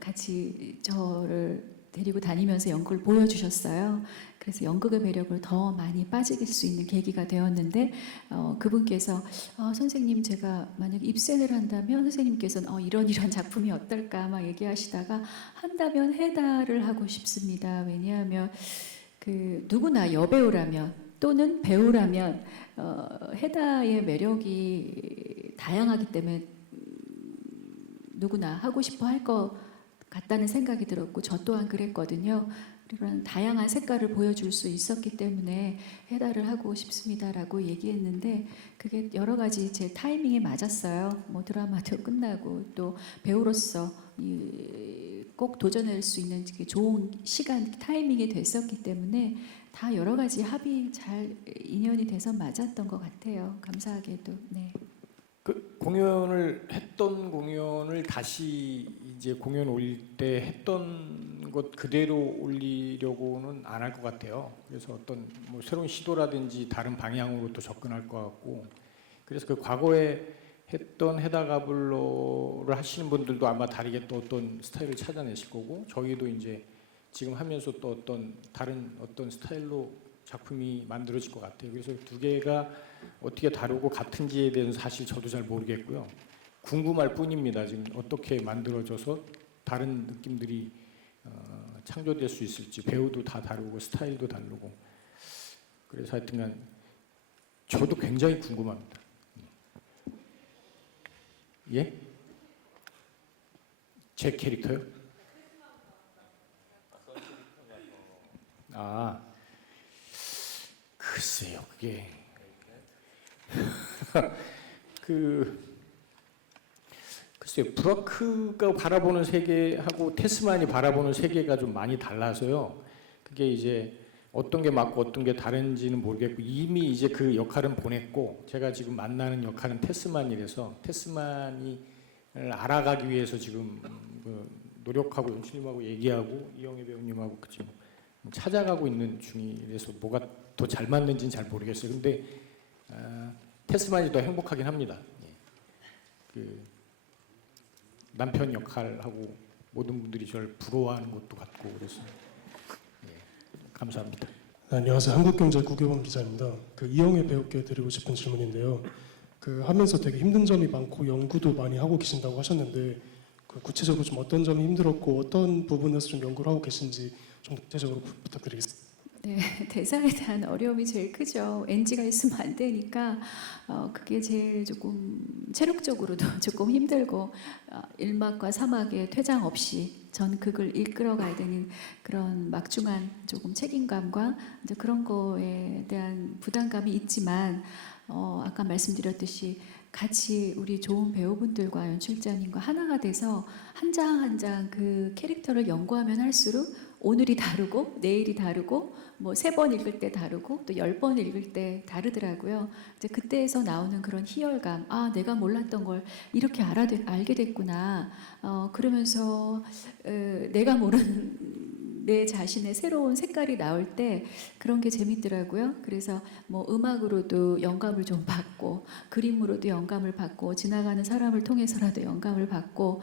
같이 저를 데리고 다니면서 연극을 보여주셨어요. 그래서 연극의 매력을 더 많이 빠지길 수 있는 계기가 되었는데 그분께서 선생님 제가 만약 입센을 한다면 선생님께서는 이런 작품이 어떨까 막 얘기하시다가 한다면 헤다를 하고 싶습니다. 왜냐하면 누구나 여배우라면 또는 배우라면 헤다의 매력이 다양하기 때문에 누구나 하고 싶어 할 것 같다는 생각이 들었고 저 또한 그랬거든요. 그런 다양한 색깔을 보여줄 수 있었기 때문에 헤다를 하고 싶습니다라고 얘기했는데 그게 여러 가지 제 타이밍에 맞았어요. 뭐 드라마도 끝나고 또 배우로서 꼭 도전할 수 있는 좋은 시간 타이밍이 됐었기 때문에 다 여러 가지 합이 잘 인연이 돼서 맞았던 것 같아요. 감사하게도. 네. 했던 공연을 다시 이제 공연 올릴 때 했던 것 그대로 올리려고는 안 할 것 같아요. 그래서 어떤 새로운 시도라든지 다른 방향으로 또 접근할 것 같고, 그래서 과거에 했던 헤다 가블러를 하시는 분들도 아마 다르게 또 어떤 스타일을 찾아내실 거고, 저희도 이제 지금 하면서 또 다른 스타일로 작품이 만들어질 것 같아요. 그래서 두 개가 어떻게 다르고 같은지에 대해서 사실 저도 잘 모르겠고요. 궁금할 뿐입니다. 지금 어떻게 만들어져서 다른 느낌들이 창조될 수 있을지, 배우도 다 다르고 스타일도 다르고, 그래서 하여튼간 저도 굉장히 궁금합니다. 예? 제 캐릭터요? 글쎄요, 그게 글쎄요, 브라크가 바라보는 세계하고 테스만이 바라보는 세계가 좀 많이 달라서요. 그게 이제 어떤 게 맞고 어떤 게 다른지는 모르겠고, 이미 이제 그 역할은 보냈고, 제가 지금 만나는 역할은 테스만이라서 테스만이 알아가기 위해서 지금 노력하고 연출님하고 얘기하고 이영애 배우님하고 지금 찾아가고 있는 중이라서 뭐가 더 잘 맞는지는 잘 모르겠어요. 근데 테스만이 더 행복하긴 합니다. 남편 역할하고 모든 분들이 저를 부러워하는 것도 같고, 그래서 감사합니다. 안녕하세요. 한국경제 구교범 기자입니다. 이영애 배우께 드리고 싶은 질문인데요. 하면서 되게 힘든 점이 많고 연구도 많이 하고 계신다고 하셨는데 구체적으로 좀 어떤 점이 힘들었고 어떤 부분에서 좀 연구를 하고 계신지 좀 구체적으로 부탁드리겠습니다. 네, 대사에 대한 어려움이 제일 크죠. NG가 있으면 안 되니까 그게 제일 조금 체력적으로도 조금 힘들고 1막과 3막의 퇴장 없이 전극을 이끌어가야 되는 그런 막중한 조금 책임감과 이제 그런 거에 대한 부담감이 있지만 아까 말씀드렸듯이 같이 우리 좋은 배우분들과 연출자님과 하나가 돼서 한 장 한 장 그 캐릭터를 연구하면 할수록 오늘이 다르고 내일이 다르고 뭐 3번 읽을 때 다르고 또 10번 읽을 때 다르더라고요. 이제 그때에서 나오는 그런 희열감, 내가 몰랐던 걸 이렇게 알게 됐구나. 그러면서 내가 모르는 내 자신의 새로운 색깔이 나올 때 그런 게 재밌더라고요. 그래서 뭐 음악으로도 영감을 좀 받고 그림으로도 영감을 받고 지나가는 사람을 통해서라도 영감을 받고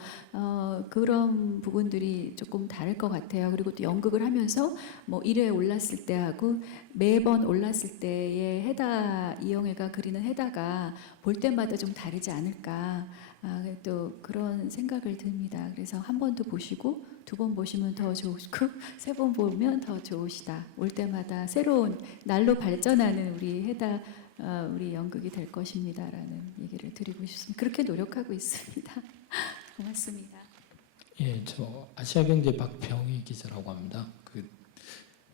그런 부분들이 조금 다를 것 같아요. 그리고 또 연극을 하면서 뭐 1회 올랐을 때하고 매번 올랐을 때의 헤다, 이영애가 그리는 헤다가 볼 때마다 좀 다르지 않을까 또 그런 생각을 듭니다. 그래서 한 번 더 보시고 두 번 보시면 더 좋으시고 세 번 보면 더 좋으시다. 올 때마다 새로운 날로 발전하는 우리 해다 우리 연극이 될 것입니다라는 얘기를 드리고 싶습니다. 그렇게 노력하고 있습니다. 고맙습니다. 예, 저 아시아경제 박병희 기자라고 합니다.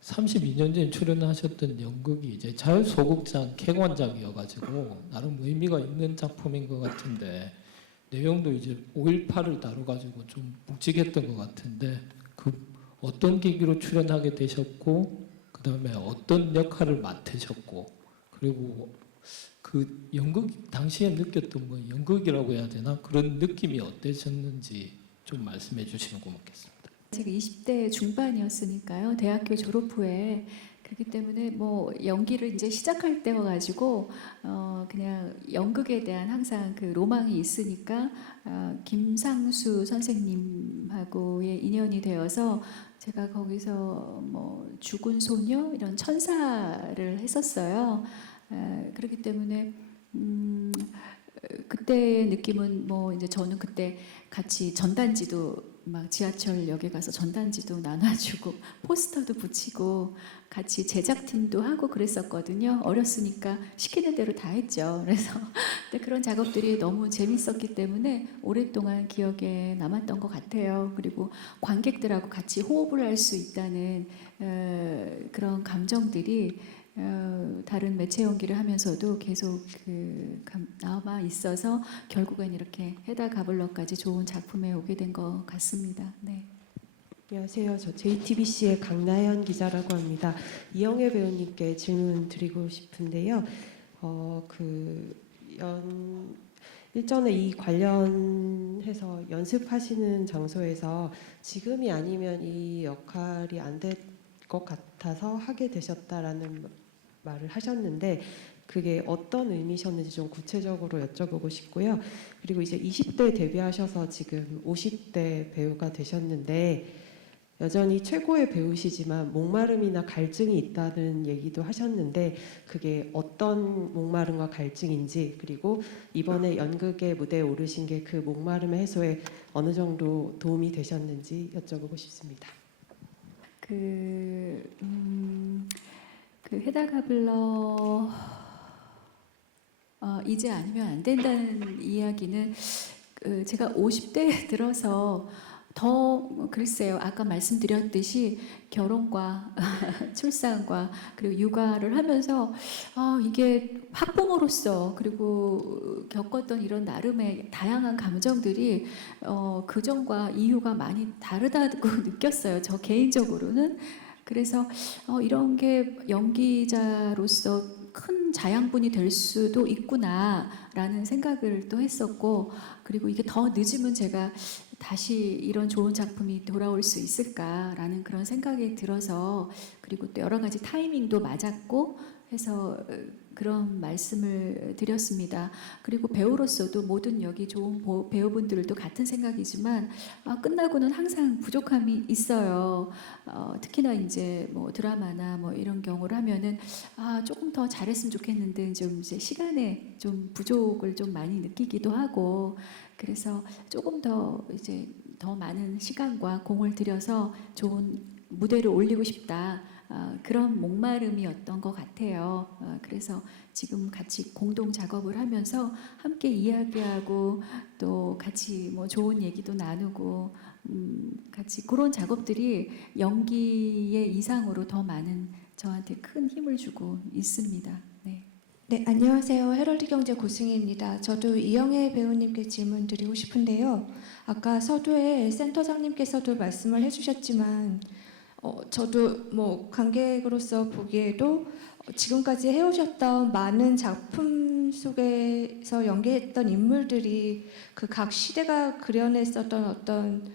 32년 전에 출연하셨던 연극이 이제 자유소극장 객원작이어가지고 나름 의미가 있는 작품인 것 같은데 내용도 이제 5.18을 다뤄가지고 좀 묵직했던 것 같은데 어떤 계기로 출연하게 되셨고 그 다음에 어떤 역할을 맡으셨고 그리고 그 연극 당시에 느꼈던 뭐 연극이라고 해야 되나 그런 느낌이 어떠셨는지 좀 말씀해 주시면 고맙겠습니다. 제가 20대 중반이었으니까요. 대학교 졸업 후에 그렇기 때문에 뭐 연기를 이제 시작할 때여가지고 그냥 연극에 대한 항상 그 로망이 있으니까 김상수 선생님하고의 인연이 되어서 제가 거기서 뭐 죽은 소녀 이런 천사를 했었어요. 그렇기 때문에 그때의 느낌은 뭐 이제 저는 그때 같이 전단지도 막 지하철역에 가서 전단지도 나눠주고 포스터도 붙이고 같이 제작팀도 하고 그랬었거든요. 어렸으니까 시키는 대로 다 했죠. 그래서 근데 그런 작업들이 너무 재밌었기 때문에 오랫동안 기억에 남았던 것 같아요. 그리고 관객들하고 같이 호흡을 할 수 있다는 그런 감정들이 다른 매체 연기를 하면서도 계속 남아 있어서 결국엔 이렇게 해다 가블러까지 좋은 작품에 오게 된 것 같습니다. 네. 안녕하세요. 저 JTBC의 강나연 기자라고 합니다. 이영애 배우님께 질문 드리고 싶은데요. 일전에 이 관련해서 연습하시는 장소에서 지금이 아니면 이 역할이 안 될 것 같아서 하게 되셨다라는 말을 하셨는데 그게 어떤 의미셨는지 좀 구체적으로 여쭤보고 싶고요. 그리고 이제 20대 데뷔하셔서 지금 50대 배우가 되셨는데 여전히 최고의 배우시지만 목마름이나 갈증이 있다는 얘기도 하셨는데 그게 어떤 목마름과 갈증인지 그리고 이번에 연극의 무대에 오르신 게 그 목마름의 해소에 어느 정도 도움이 되셨는지 여쭤보고 싶습니다. 그 해다 가블러 이제 아니면 안 된다는 이야기는 제가 50대에 들어서 더 글쎄요. 아까 말씀드렸듯이 결혼과 출산과 그리고 육아를 하면서 이게 학부모로서 그리고 겪었던 이런 나름의 다양한 감정들이 그전과 이후가 많이 다르다고 느꼈어요. 저 개인적으로는. 그래서 이런 게 연기자로서 큰 자양분이 될 수도 있구나라는 생각을 또 했었고 그리고 이게 더 늦으면 제가 다시 이런 좋은 작품이 돌아올 수 있을까라는 그런 생각이 들어서 그리고 또 여러 가지 타이밍도 맞았고 해서 그런 말씀을 드렸습니다. 그리고 배우로서도 모든 여기 좋은 배우분들도 같은 생각이지만 끝나고는 항상 부족함이 있어요. 특히나 이제 뭐 드라마나 뭐 이런 경우를 하면은 조금 더 잘했으면 좋겠는데 좀 이제 시간에 좀 부족을 좀 많이 느끼기도 하고 그래서 조금 더 이제 더 많은 시간과 공을 들여서 좋은 무대를 올리고 싶다. 그런 목마름이었던 것 같아요. 그래서 지금 같이 공동 작업을 하면서 함께 이야기하고 또 같이 뭐 좋은 얘기도 나누고 같이 그런 작업들이 연기의 이상으로 더 많은 저한테 큰 힘을 주고 있습니다. 네. 네, 안녕하세요. 헤럴드 경제 고승희입니다. 저도 이영애 배우님께 질문 드리고 싶은데요. 아까 서두에 센터장님께서도 말씀을 해주셨지만 저도 뭐 관객으로서 보기에도 지금까지 해오셨던 많은 작품 속에서 연기했던 인물들이 그 각 시대가 그려냈었던 어떤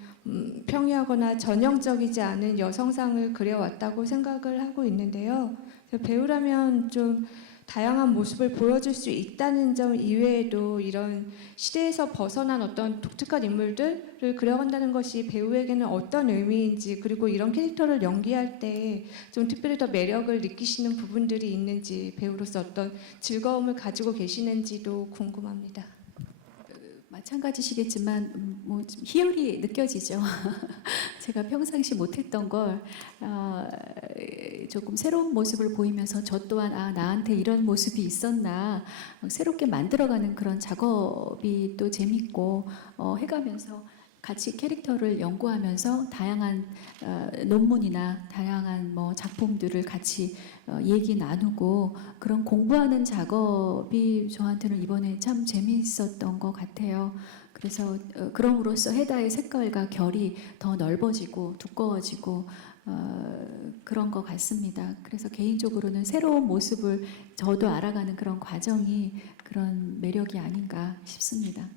평이하거나 전형적이지 않은 여성상을 그려왔다고 생각을 하고 있는데요. 배우라면 좀 다양한 모습을 보여줄 수 있다는 점 이외에도 이런 시대에서 벗어난 어떤 독특한 인물들을 그려간다는 것이 배우에게는 어떤 의미인지 그리고 이런 캐릭터를 연기할 때 좀 특별히 더 매력을 느끼시는 부분들이 있는지 배우로서 어떤 즐거움을 가지고 계시는지도 궁금합니다. 마찬가지시겠지만 뭐 좀 희열이 느껴지죠. 제가 평상시 못했던 걸 조금 새로운 모습을 보이면서 저 또한 나한테 이런 모습이 있었나 새롭게 만들어가는 그런 작업이 또 재밌고 해가면서 같이 캐릭터를 연구하면서 다양한 논문이나 다양한 뭐 작품들을 같이 얘기 나누고 그런 공부하는 작업이 저한테는 이번에 참 재미있었던 것 같아요. 그래서 그럼으로써 해다의 색깔과 결이 더 넓어지고 두꺼워지고 그런 것 같습니다. 그래서 개인적으로는 새로운 모습을 저도 알아가는 그런 과정이 그런 매력이 아닌가 싶습니다.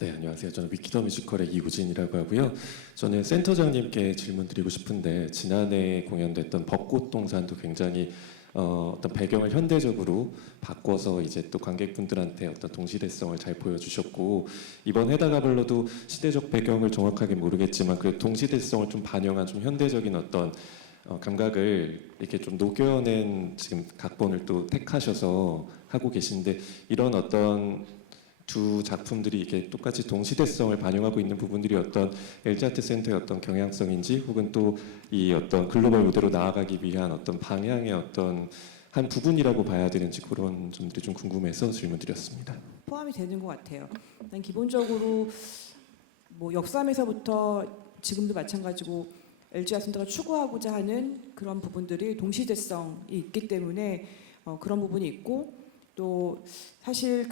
네, 안녕하세요. 저는 위키더 뮤지컬의 이우진이라고 하고요. 저는 센터장님께 질문 드리고 싶은데 지난해 공연됐던 벚꽃동산도 굉장히 어떤 배경을 현대적으로 바꿔서 이제 또 관객분들한테 어떤 동시대성을 잘 보여주셨고 이번 해다가블러도 시대적 배경을 정확하게 모르겠지만 그 동시대성을 좀 반영한 좀 현대적인 어떤 감각을 이렇게 좀 녹여낸 지금 각본을 또 택하셔서 하고 계신데 이런 어떤 두 작품들이 이게 똑같이 동시대성을 반영하고 있는 부분들이 어떤 LG아트 센터의 어떤 경향성인지 혹은 또 이 어떤 글로벌 무대로 나아가기 위한 어떤 방향의 어떤 한 부분이라고 봐야 되는지 그런 점들이 좀 궁금해서 질문드렸습니다. 포함이 되는 것 같아요. 일단 기본적으로 뭐 역삼에서부터 지금도 마찬가지고 LG아트 센터가 추구하고자 하는 그런 부분들이 동시대성이 있기 때문에 그런 부분이 있고 또 사실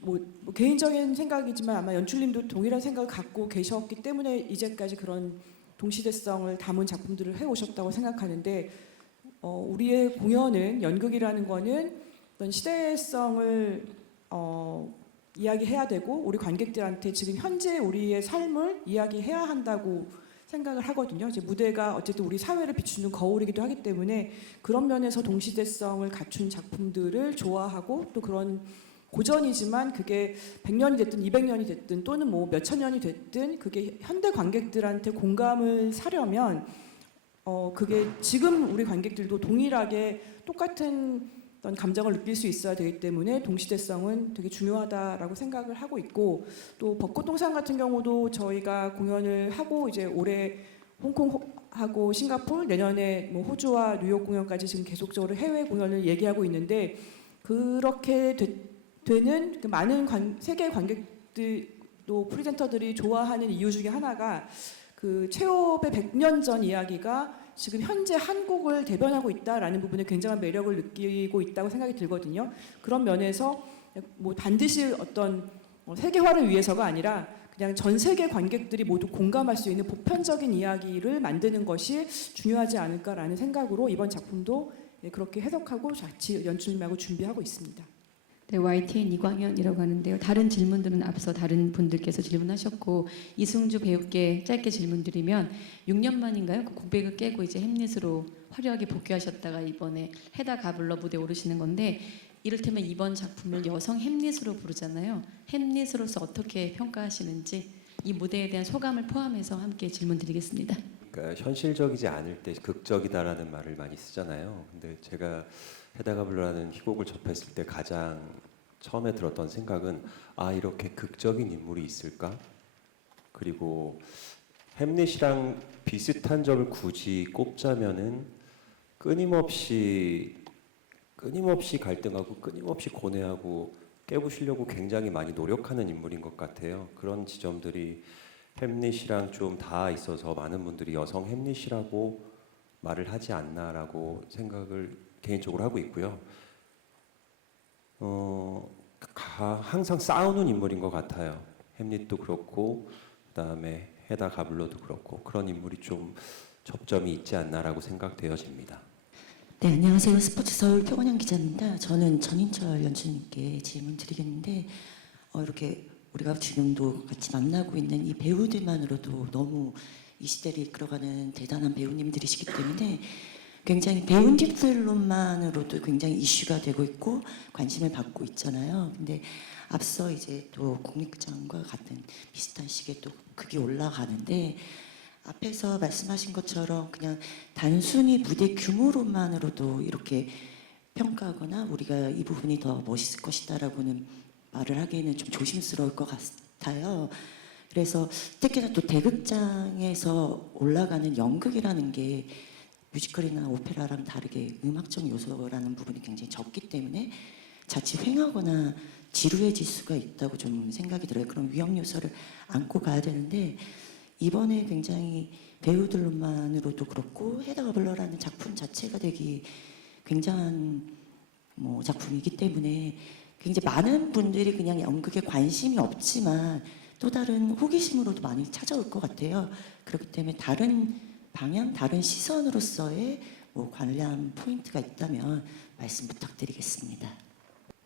뭐 개인적인 생각이지만 아마 연출님도 동일한 생각을 갖고 계셨기 때문에 이제까지 그런 동시대성을 담은 작품들을 해오셨다고 생각하는데 우리의 공연은 연극이라는 거는 어떤 시대성을 이야기해야 되고 우리 관객들한테 지금 현재 우리의 삶을 이야기해야 한다고 생각을 하거든요. 이제 무대가 어쨌든 우리 사회를 비추는 거울이기도 하기 때문에 그런 면에서 동시대성을 갖춘 작품들을 좋아하고 또 그런 고전이지만 그게 100년이 됐든 200년이 됐든 또는 뭐 몇천 년이 됐든 그게 현대 관객들한테 공감을 사려면 그게 지금 우리 관객들도 동일하게 똑같은 어떤 감정을 느낄 수 있어야 되기 때문에 동시대성은 되게 중요하다라고 생각을 하고 있고 또 벚꽃동산 같은 경우도 저희가 공연을 하고 이제 올해 홍콩하고 싱가포르 내년에 뭐 호주와 뉴욕 공연까지 지금 계속적으로 해외 공연을 얘기하고 있는데 그렇게 되는 그 많은 세계 관객들 또 프리젠터들이 좋아하는 이유 중에 하나가 그 체홉의 100년 전 이야기가 지금 현재 한국을 대변하고 있다라는 부분에 굉장한 매력을 느끼고 있다고 생각이 들거든요. 그런 면에서 뭐 반드시 어떤 세계화를 위해서가 아니라 그냥 전 세계 관객들이 모두 공감할 수 있는 보편적인 이야기를 만드는 것이 중요하지 않을까라는 생각으로 이번 작품도 그렇게 해석하고 같이 연출님하고 준비하고 있습니다. 네, YTN 이광현이라고 하는데요. 다른 질문들은 앞서 다른 분들께서 질문하셨고 이승주 배우께 짧게 질문드리면 6년 만인가요? 그 고백을 깨고 이제 햄릿으로 화려하게 복귀하셨다가 이번에 해다 가블러 무대에 오르시는 건데 이를테면 이번 작품을 여성 햄릿으로 부르잖아요. 햄릿으로서 어떻게 평가하시는지 이 무대에 대한 소감을 포함해서 함께 질문드리겠습니다. 그러니까 현실적이지 않을 때 극적이다라는 말을 많이 쓰잖아요. 근데 제가 해다가블러라는 희곡을 접했을 때 가장 처음에 들었던 생각은 이렇게 극적인 인물이 있을까? 그리고 햄릿이랑 비슷한 점을 굳이 꼽자면은 끊임없이 갈등하고 끊임없이 고뇌하고 깨부시려고 굉장히 많이 노력하는 인물인 것 같아요. 그런 지점들이 햄릿이랑 좀 다 있어서 많은 분들이 여성 햄릿이라고 말을 하지 않나라고 생각을 개인적으로 하고 있고요. 항상 싸우는 인물인 것 같아요. 햄릿도 그렇고 그다음에 해다 가블러도 그렇고 그런 인물이 좀 접점이 있지 않나라고 생각되어집니다. 네, 안녕하세요. 스포츠 서울 표건영 기자입니다. 저는 전인철 연출님께 질문 드리겠는데 이렇게 우리가 지금도 같이 만나고 있는 이 배우들만으로도 너무 이 시대를 이끌어가는 대단한 배우님들이시기 때문에 굉장히 배우님들로만으로도 굉장히 이슈가 되고 있고 관심을 받고 있잖아요. 근데 앞서 이제 또 국립극장과 같은 비슷한 시기에 또 극이 올라가는데 앞에서 말씀하신 것처럼 그냥 단순히 무대 규모로만으로도 이렇게 평가하거나 우리가 이 부분이 더 멋있을 것이다라고는 말을 하기에는 좀 조심스러울 것 같아요. 그래서 특히나 또 대극장에서 올라가는 연극이라는 게 뮤지컬이나 오페라랑 다르게 음악적 요소라는 부분이 굉장히 적기 때문에 자칫 횡하거나 지루해질 수가 있다고 좀 생각이 들어요. 그런 위험 요소를 안고 가야 되는데 이번에 굉장히 배우들만으로도 그렇고 헤다 가블러라는 작품 자체가 되게 굉장한 작품이기 때문에 굉장히 많은 분들이 그냥 연극에 관심이 없지만 또 다른 호기심으로도 많이 찾아올 것 같아요. 그렇기 때문에 다른 방향, 다른 시선으로서의 관람 포인트가 있다면 말씀 부탁드리겠습니다.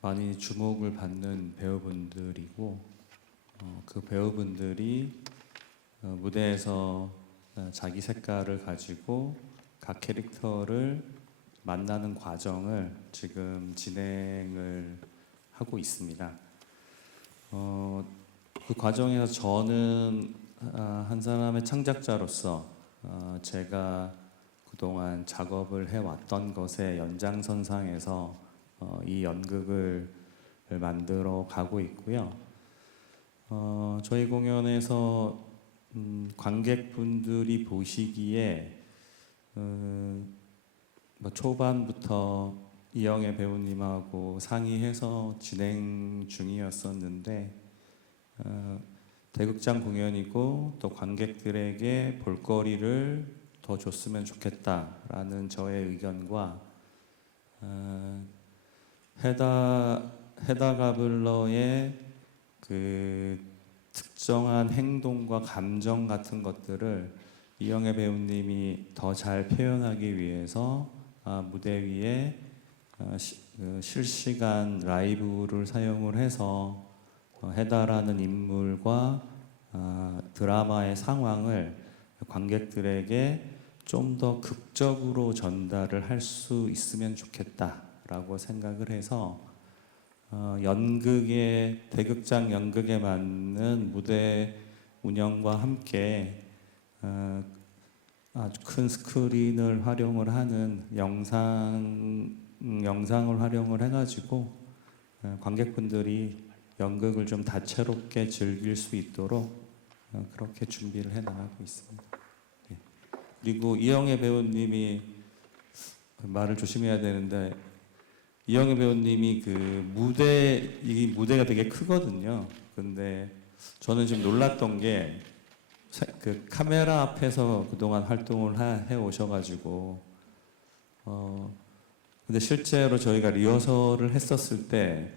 많이 주목을 받는 배우분들이고 그 배우분들이 무대에서 자기 색깔을 가지고 각 캐릭터를 만나는 과정을 지금 진행을 하고 있습니다. 그 과정에서 저는 한 사람의 창작자로서 제가 그동안 작업을 해왔던 것의 연장선상에서 이 연극을 만들어 가고 있고요. 저희 공연에서 관객분들이 보시기에 초반부터 이영애 배우님하고 상의해서 진행 중이었었는데 대극장 공연이고 또 관객들에게 볼거리를 더 줬으면 좋겠다라는 저의 의견과 헤다 가블러의 그 특정한 행동과 감정 같은 것들을 이영애 배우님이 더 잘 표현하기 위해서 무대 위에 실시간 라이브를 사용을 해서 헤다라는 인물과 드라마의 상황을 관객들에게 좀 더 극적으로 전달을 할 수 있으면 좋겠다라고 생각을 해서 대극장 연극에 맞는 무대 운영과 함께 아주 큰 스크린을 활용을 하는 영상을 활용을 해가지고 관객분들이 연극을 좀 다채롭게 즐길 수 있도록 그렇게 준비를 해나가고 있습니다. 네. 그리고 이영애 배우님이 말을 조심해야 되는데 이영애 배우님이 이 무대가 되게 크거든요. 근데 저는 지금 놀랐던 게 그 카메라 앞에서 그동안 활동을 해 오셔가지고 근데 실제로 저희가 리허설을 했었을 때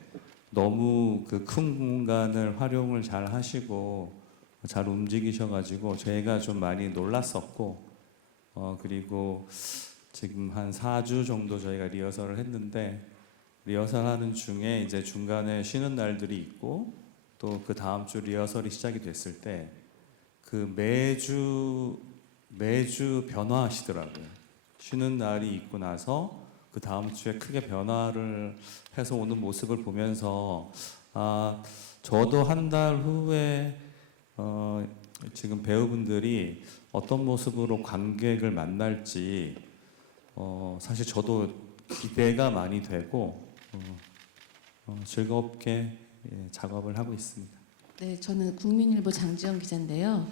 너무 그 큰 공간을 활용을 잘 하시고 잘 움직이셔가지고 저희가 좀 많이 놀랐었고 그리고 지금 한 4주 정도 저희가 리허설을 했는데 리허설하는 중에 이제 중간에 쉬는 날들이 있고 또 그 다음 주 리허설이 시작이 됐을 때 그 매주 변화하시더라고요. 쉬는 날이 있고 나서 그 다음 주에 크게 변화를 해서 오는 모습을 보면서 저도 한 달 후에 지금 배우분들이 어떤 모습으로 관객을 만날지 사실 저도 기대가 많이 되고 즐겁게 작업을 하고 있습니다. 네, 저는 국민일보 장지영 기자인데요.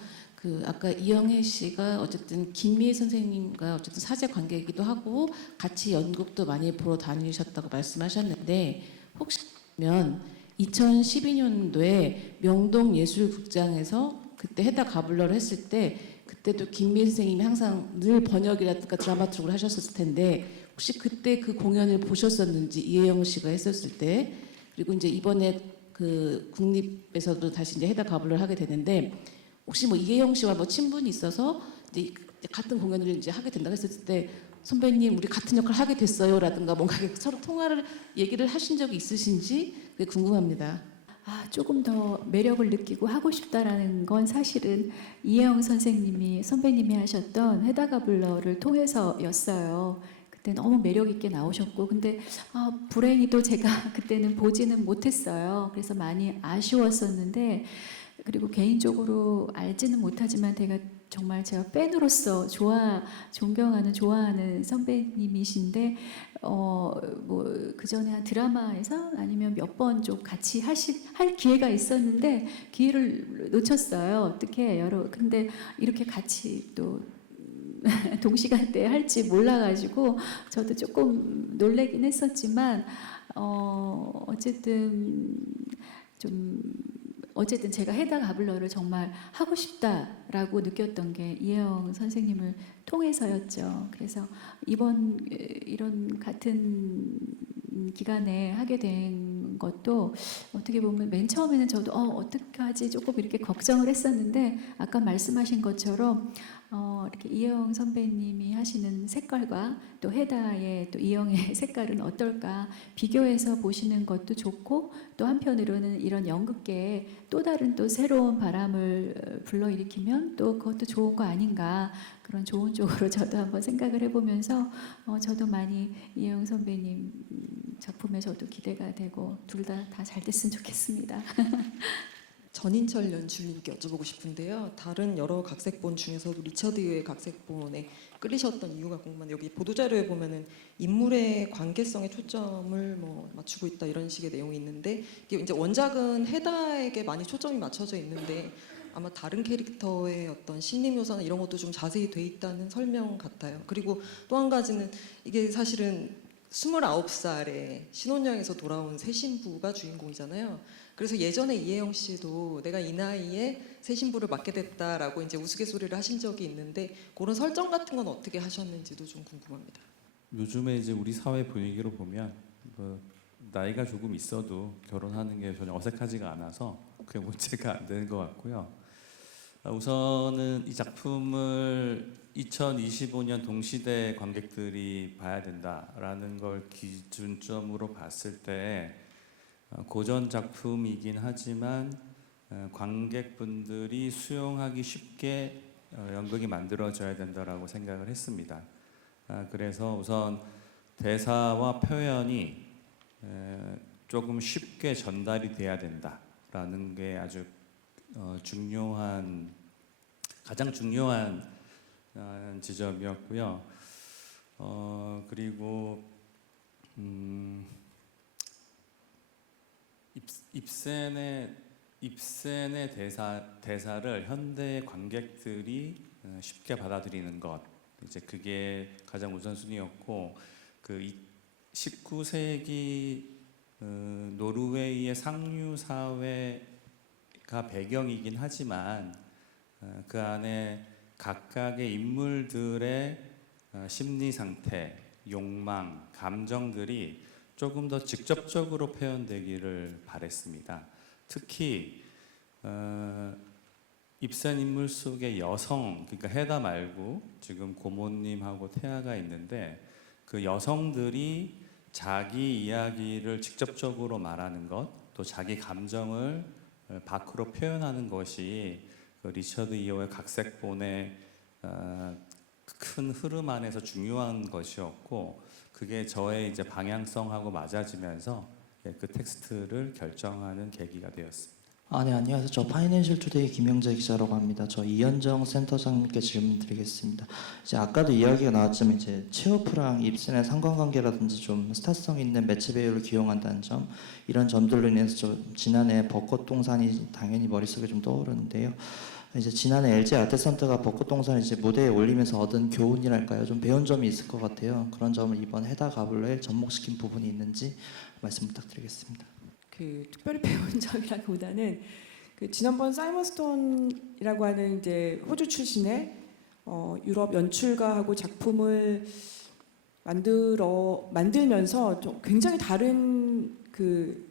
아까 이영애 씨가 어쨌든 김미애 선생님과 어쨌든 사제 관계이기도 하고 같이 연극도 많이 보러 다니셨다고 말씀하셨는데 혹시면 2012년도에 명동예술극장에서 그때 헤다 가블러를 했을 때 그때도 김미애 선생님이 항상 늘 번역이라든가 드라마틱을 하셨을 텐데 혹시 그때 그 공연을 보셨었는지 이혜영 씨가 했었을 때 그리고 이제 이번에 국립에서도 다시 이제 헤다 가블러를 하게 되는데 혹시 이혜영 씨와 친분이 있어서 이제 같은 공연을 이제 하게 된다고 했을 때 선배님 우리 같은 역할 하게 됐어요라든가 뭔가 서로 얘기를 하신 적이 있으신지 그게 궁금합니다. 조금 더 매력을 느끼고 하고 싶다라는 건 사실은 이혜영 선배님이 하셨던 헤다 가블러를 통해서였어요. 그때 너무 매력 있게 나오셨고 근데 불행히도 제가 그때는 보지는 못했어요. 그래서 많이 아쉬웠었는데 그리고 개인적으로 알지는 못하지만 정말 제가 팬으로서 존경하는 좋아하는 선배님이신데 뭐 그전에 한 드라마에서 아니면 몇 번 좀 같이 할 기회가 있었는데 기회를 놓쳤어요. 어떻게 근데 이렇게 같이 또 동시간대에 할지 몰라가지고 저도 조금 놀래긴 했었지만 어쨌든 제가 헤다 가블러를 정말 하고 싶다라고 느꼈던 게 이혜영 선생님을 통해서였죠. 그래서 이런 같은 기간에 하게 된 것도 어떻게 보면 맨 처음에는 저도 어떡하지 조금 이렇게 걱정을 했었는데 아까 말씀하신 것처럼 이렇게 이혜영 선배님이 하시는 색깔과 또 헤다의 또 이혜영의 색깔은 어떨까 비교해서 보시는 것도 좋고 또 한편으로는 이런 연극계에 또 다른 또 새로운 바람을 불러일으키면 또 그것도 좋은 거 아닌가 그런 좋은 쪽으로 저도 한번 생각을 해보면서 저도 많이 이혜영 선배님 작품에 저도 기대가 되고 둘 다 잘 됐으면 좋겠습니다. 전인철 연출님께 여쭤보고 싶은데요. 다른 여러 각색본 중에서도 리처드의 각색본에 끌리셨던 이유가 궁금한데 여기 보도자료에 보면은 인물의 관계성에 초점을 맞추고 있다 이런 식의 내용이 있는데 이게 이제 원작은 헤다에게 많이 초점이 맞춰져 있는데 아마 다른 캐릭터의 어떤 심리 묘사나 이런 것도 좀 자세히 돼 있다는 설명 같아요. 그리고 또 한 가지는 이게 사실은 29살에 신혼여행에서 돌아온 새 신부가 주인공이잖아요. 그래서 예전에 이혜영 씨도 내가 이 나이에 새 신부를 맡게 됐다라고 이제 우스갯소리를 하신 적이 있는데 그런 설정 같은 건 어떻게 하셨는지도 좀 궁금합니다. 요즘에 이제 우리 사회 분위기로 보면 나이가 조금 있어도 결혼하는 게 전혀 어색하지가 않아서 그게 문제가 안 되는 것 같고요. 우선은 이 작품을 2025년 동시대 관객들이 봐야 된다라는 걸 기준점으로 봤을 때 고전 작품이긴 하지만 관객분들이 수용하기 쉽게 연극이 만들어져야 된다라고 생각을 했습니다. 그래서 우선 대사와 표현이 조금 쉽게 전달이 돼야 된다라는 게 아주 가장 중요한 지점이었고요. 그리고 입센의 대사를 현대 관객들이 쉽게 받아들이는 것, 이제 그게 가장 우선순위였고, 그 19세기 노르웨이의 상류 사회가 배경이긴 하지만 그 안에 각각의 인물들의 심리 상태, 욕망, 감정들이 조금 더 직접적으로 표현되기를 바랬습니다. 특히 입센 인물 속의 여성, 그러니까 헤다 말고 지금 고모님하고 태아가 있는데 그 여성들이 자기 이야기를 직접적으로 말하는 것, 또 자기 감정을 밖으로 표현하는 것이 그 리처드 이어의 각색본의 큰 흐름 안에서 중요한 것이었고, 그게 저의 이제 방향성하고 맞아지면서 그 텍스트를 결정하는 계기가 되었습니다. 네, 안녕하세요. 저 파이낸셜 투데이 김영재 기자라고 합니다. 저 이현정 센터장님께 질문드리겠습니다. 이제 아까도 이야기가 나왔지만 이제 체호프랑 입센의 상관관계라든지 좀 스타성 있는 매체 배우를 기용한다는 점, 이런 점들로 인해서 저 지난해 벚꽃동산이 당연히 머릿속에 좀 떠오르는데요. 이제 지난해 LG 아트센터가 벚꽃동산을 이제 무대에 올리면서 얻은 교훈이랄까요, 좀 배운 점이 있을 것 같아요. 그런 점을 이번 헤다 가블러에 접목시킨 부분이 있는지 말씀 부탁드리겠습니다. 그 특별히 배운 점이라기보다는 그 지난번 사이먼 스톤이라고 하는 이제 호주 출신의 유럽 연출가하고 작품을 만들면서 좀 굉장히 다른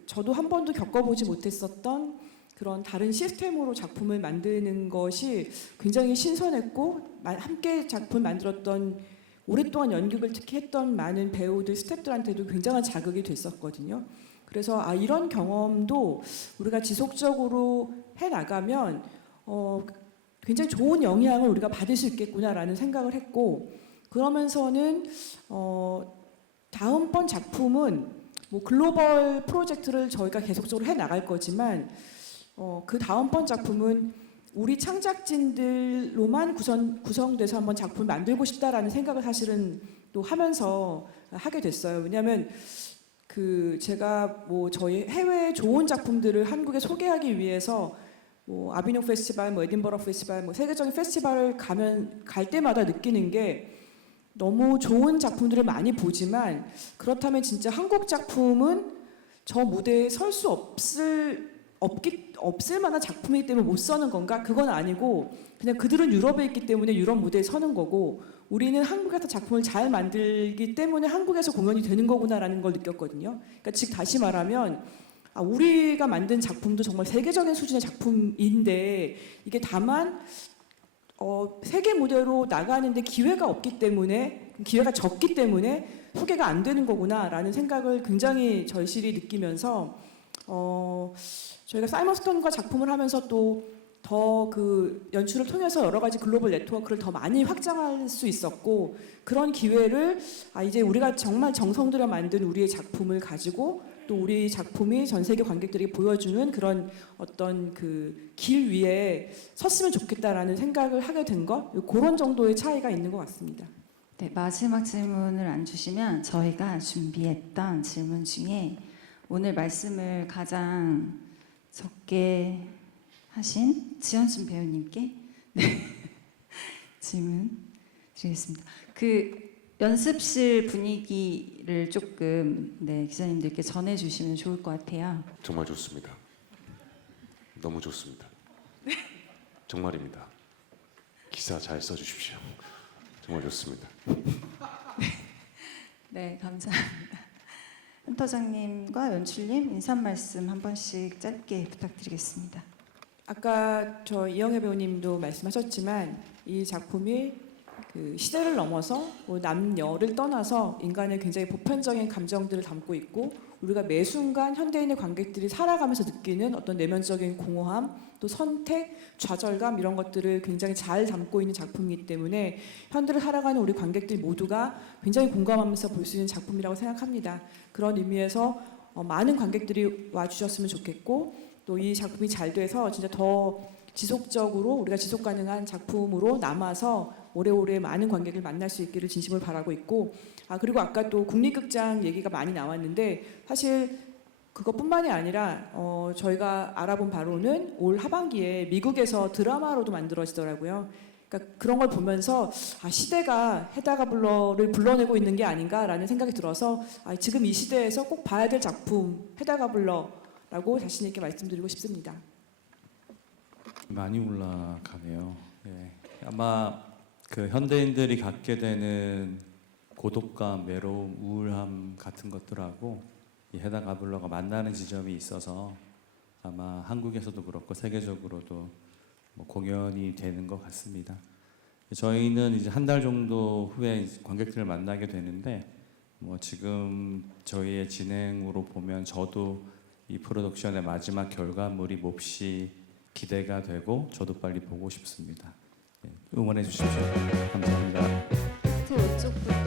저도 한 번도 겪어보지 못했었던 그런 다른 시스템으로 작품을 만드는 것이 굉장히 신선했고, 함께 작품 만들었던 오랫동안 연극을 특히 했던 많은 배우들, 스태프들한테도 굉장한 자극이 됐었거든요. 그래서 이런 경험도 우리가 지속적으로 해나가면 굉장히 좋은 영향을 우리가 받을 수 있겠구나라는 생각을 했고, 그러면서는 다음번 작품은 뭐 글로벌 프로젝트를 저희가 계속적으로 해나갈 거지만 그 다음번 작품은 우리 창작진들로만 구성돼서 한번 작품을 만들고 싶다라는 생각을 사실은 또 하면서 하게 됐어요. 왜냐하면 제가 뭐 저희 해외 좋은 작품들을 한국에 소개하기 위해서 뭐 아비뇽 페스티벌, 뭐 에딘버러 페스티벌, 뭐 세계적인 페스티벌을 갈 때마다 느끼는 게 너무 좋은 작품들을 많이 보지만 그렇다면 진짜 한국 작품은 저 무대에 설 수 없을 만한 작품이기 때문에 못 서는 건가? 그건 아니고 그냥 그들은 유럽에 있기 때문에 유럽 무대에 서는 거고 우리는 한국에서 작품을 잘 만들기 때문에 한국에서 공연이 되는 거구나라는 걸 느꼈거든요. 그러니까 즉 다시 말하면 우리가 만든 작품도 정말 세계적인 수준의 작품인데 이게 다만 세계 무대로 나가는데 기회가 없기 때문에 기회가 적기 때문에 소개가 안 되는 거구나라는 생각을 굉장히 절실히 느끼면서 저희가 사이먼 스톤과 작품을 하면서 또 더 연출을 통해서 여러 가지 글로벌 네트워크를 더 많이 확장할 수 있었고 그런 기회를 이제 우리가 정말 정성 들여 만든 우리의 작품을 가지고 또 우리 작품이 전 세계 관객들에게 보여주는 그런 어떤 길 위에 섰으면 좋겠다라는 생각을 하게 된 것 그런 정도의 차이가 있는 것 같습니다. 네, 마지막 질문을 안 주시면 저희가 준비했던 질문 중에 오늘 말씀을 가장 적게 하신 지연순 배우님께 질문 드리겠습니다. 연습실 분위기를 조금 기자님들께 전해주시면 좋을 것 같아요. 정말 좋습니다. 너무 좋습니다. 정말입니다. 기사 잘 써주십시오. 정말 좋습니다. 네, 감사합니다. 센터장님과 연출님 인사 말씀 한 번씩 짧게 부탁드리겠습니다. 아까 이영애 배우님도 말씀하셨지만 이 작품이 시대를 넘어서 남녀를 떠나서 인간의 굉장히 보편적인 감정들을 담고 있고 우리가 매 순간 현대인의 관객들이 살아가면서 느끼는 어떤 내면적인 공허함 또 선택, 좌절감 이런 것들을 굉장히 잘 담고 있는 작품이기 때문에 현대를 살아가는 우리 관객들 모두가 굉장히 공감하면서 볼 수 있는 작품이라고 생각합니다. 그런 의미에서 많은 관객들이 와주셨으면 좋겠고 또 이 작품이 잘 돼서 진짜 더 지속적으로 우리가 지속 가능한 작품으로 남아서 오래오래 많은 관객을 만날 수 있기를 진심으로 바라고 있고 그리고 아까 또 국립극장 얘기가 많이 나왔는데 사실 그것뿐만이 아니라 저희가 알아본 바로는 올 하반기에 미국에서 드라마로도 만들어지더라고요. 그러니까 그런 걸 보면서 시대가 헤다가블러를 불러내고 있는 게 아닌가라는 생각이 들어서 지금 이 시대에서 꼭 봐야 될 작품 헤다가블러라고 자신 있게 말씀드리고 싶습니다. 많이 올라가네요. 네. 아마 현대인들이 갖게 되는 고독감, 외로움, 우울함 같은 것들하고 이 헤다가블러가 만나는 지점이 있어서 아마 한국에서도 그렇고 세계적으로도 공연이 되는 것 같습니다. 저희는 이제 한 달 정도 후에 관객들을 만나게 되는데 지금 저희의 진행으로 보면 저도 이 프로덕션의 마지막 결과물이 몹시 기대가 되고 저도 빨리 보고 싶습니다. 응원해 주십시오. 감사합니다. 이쪽부터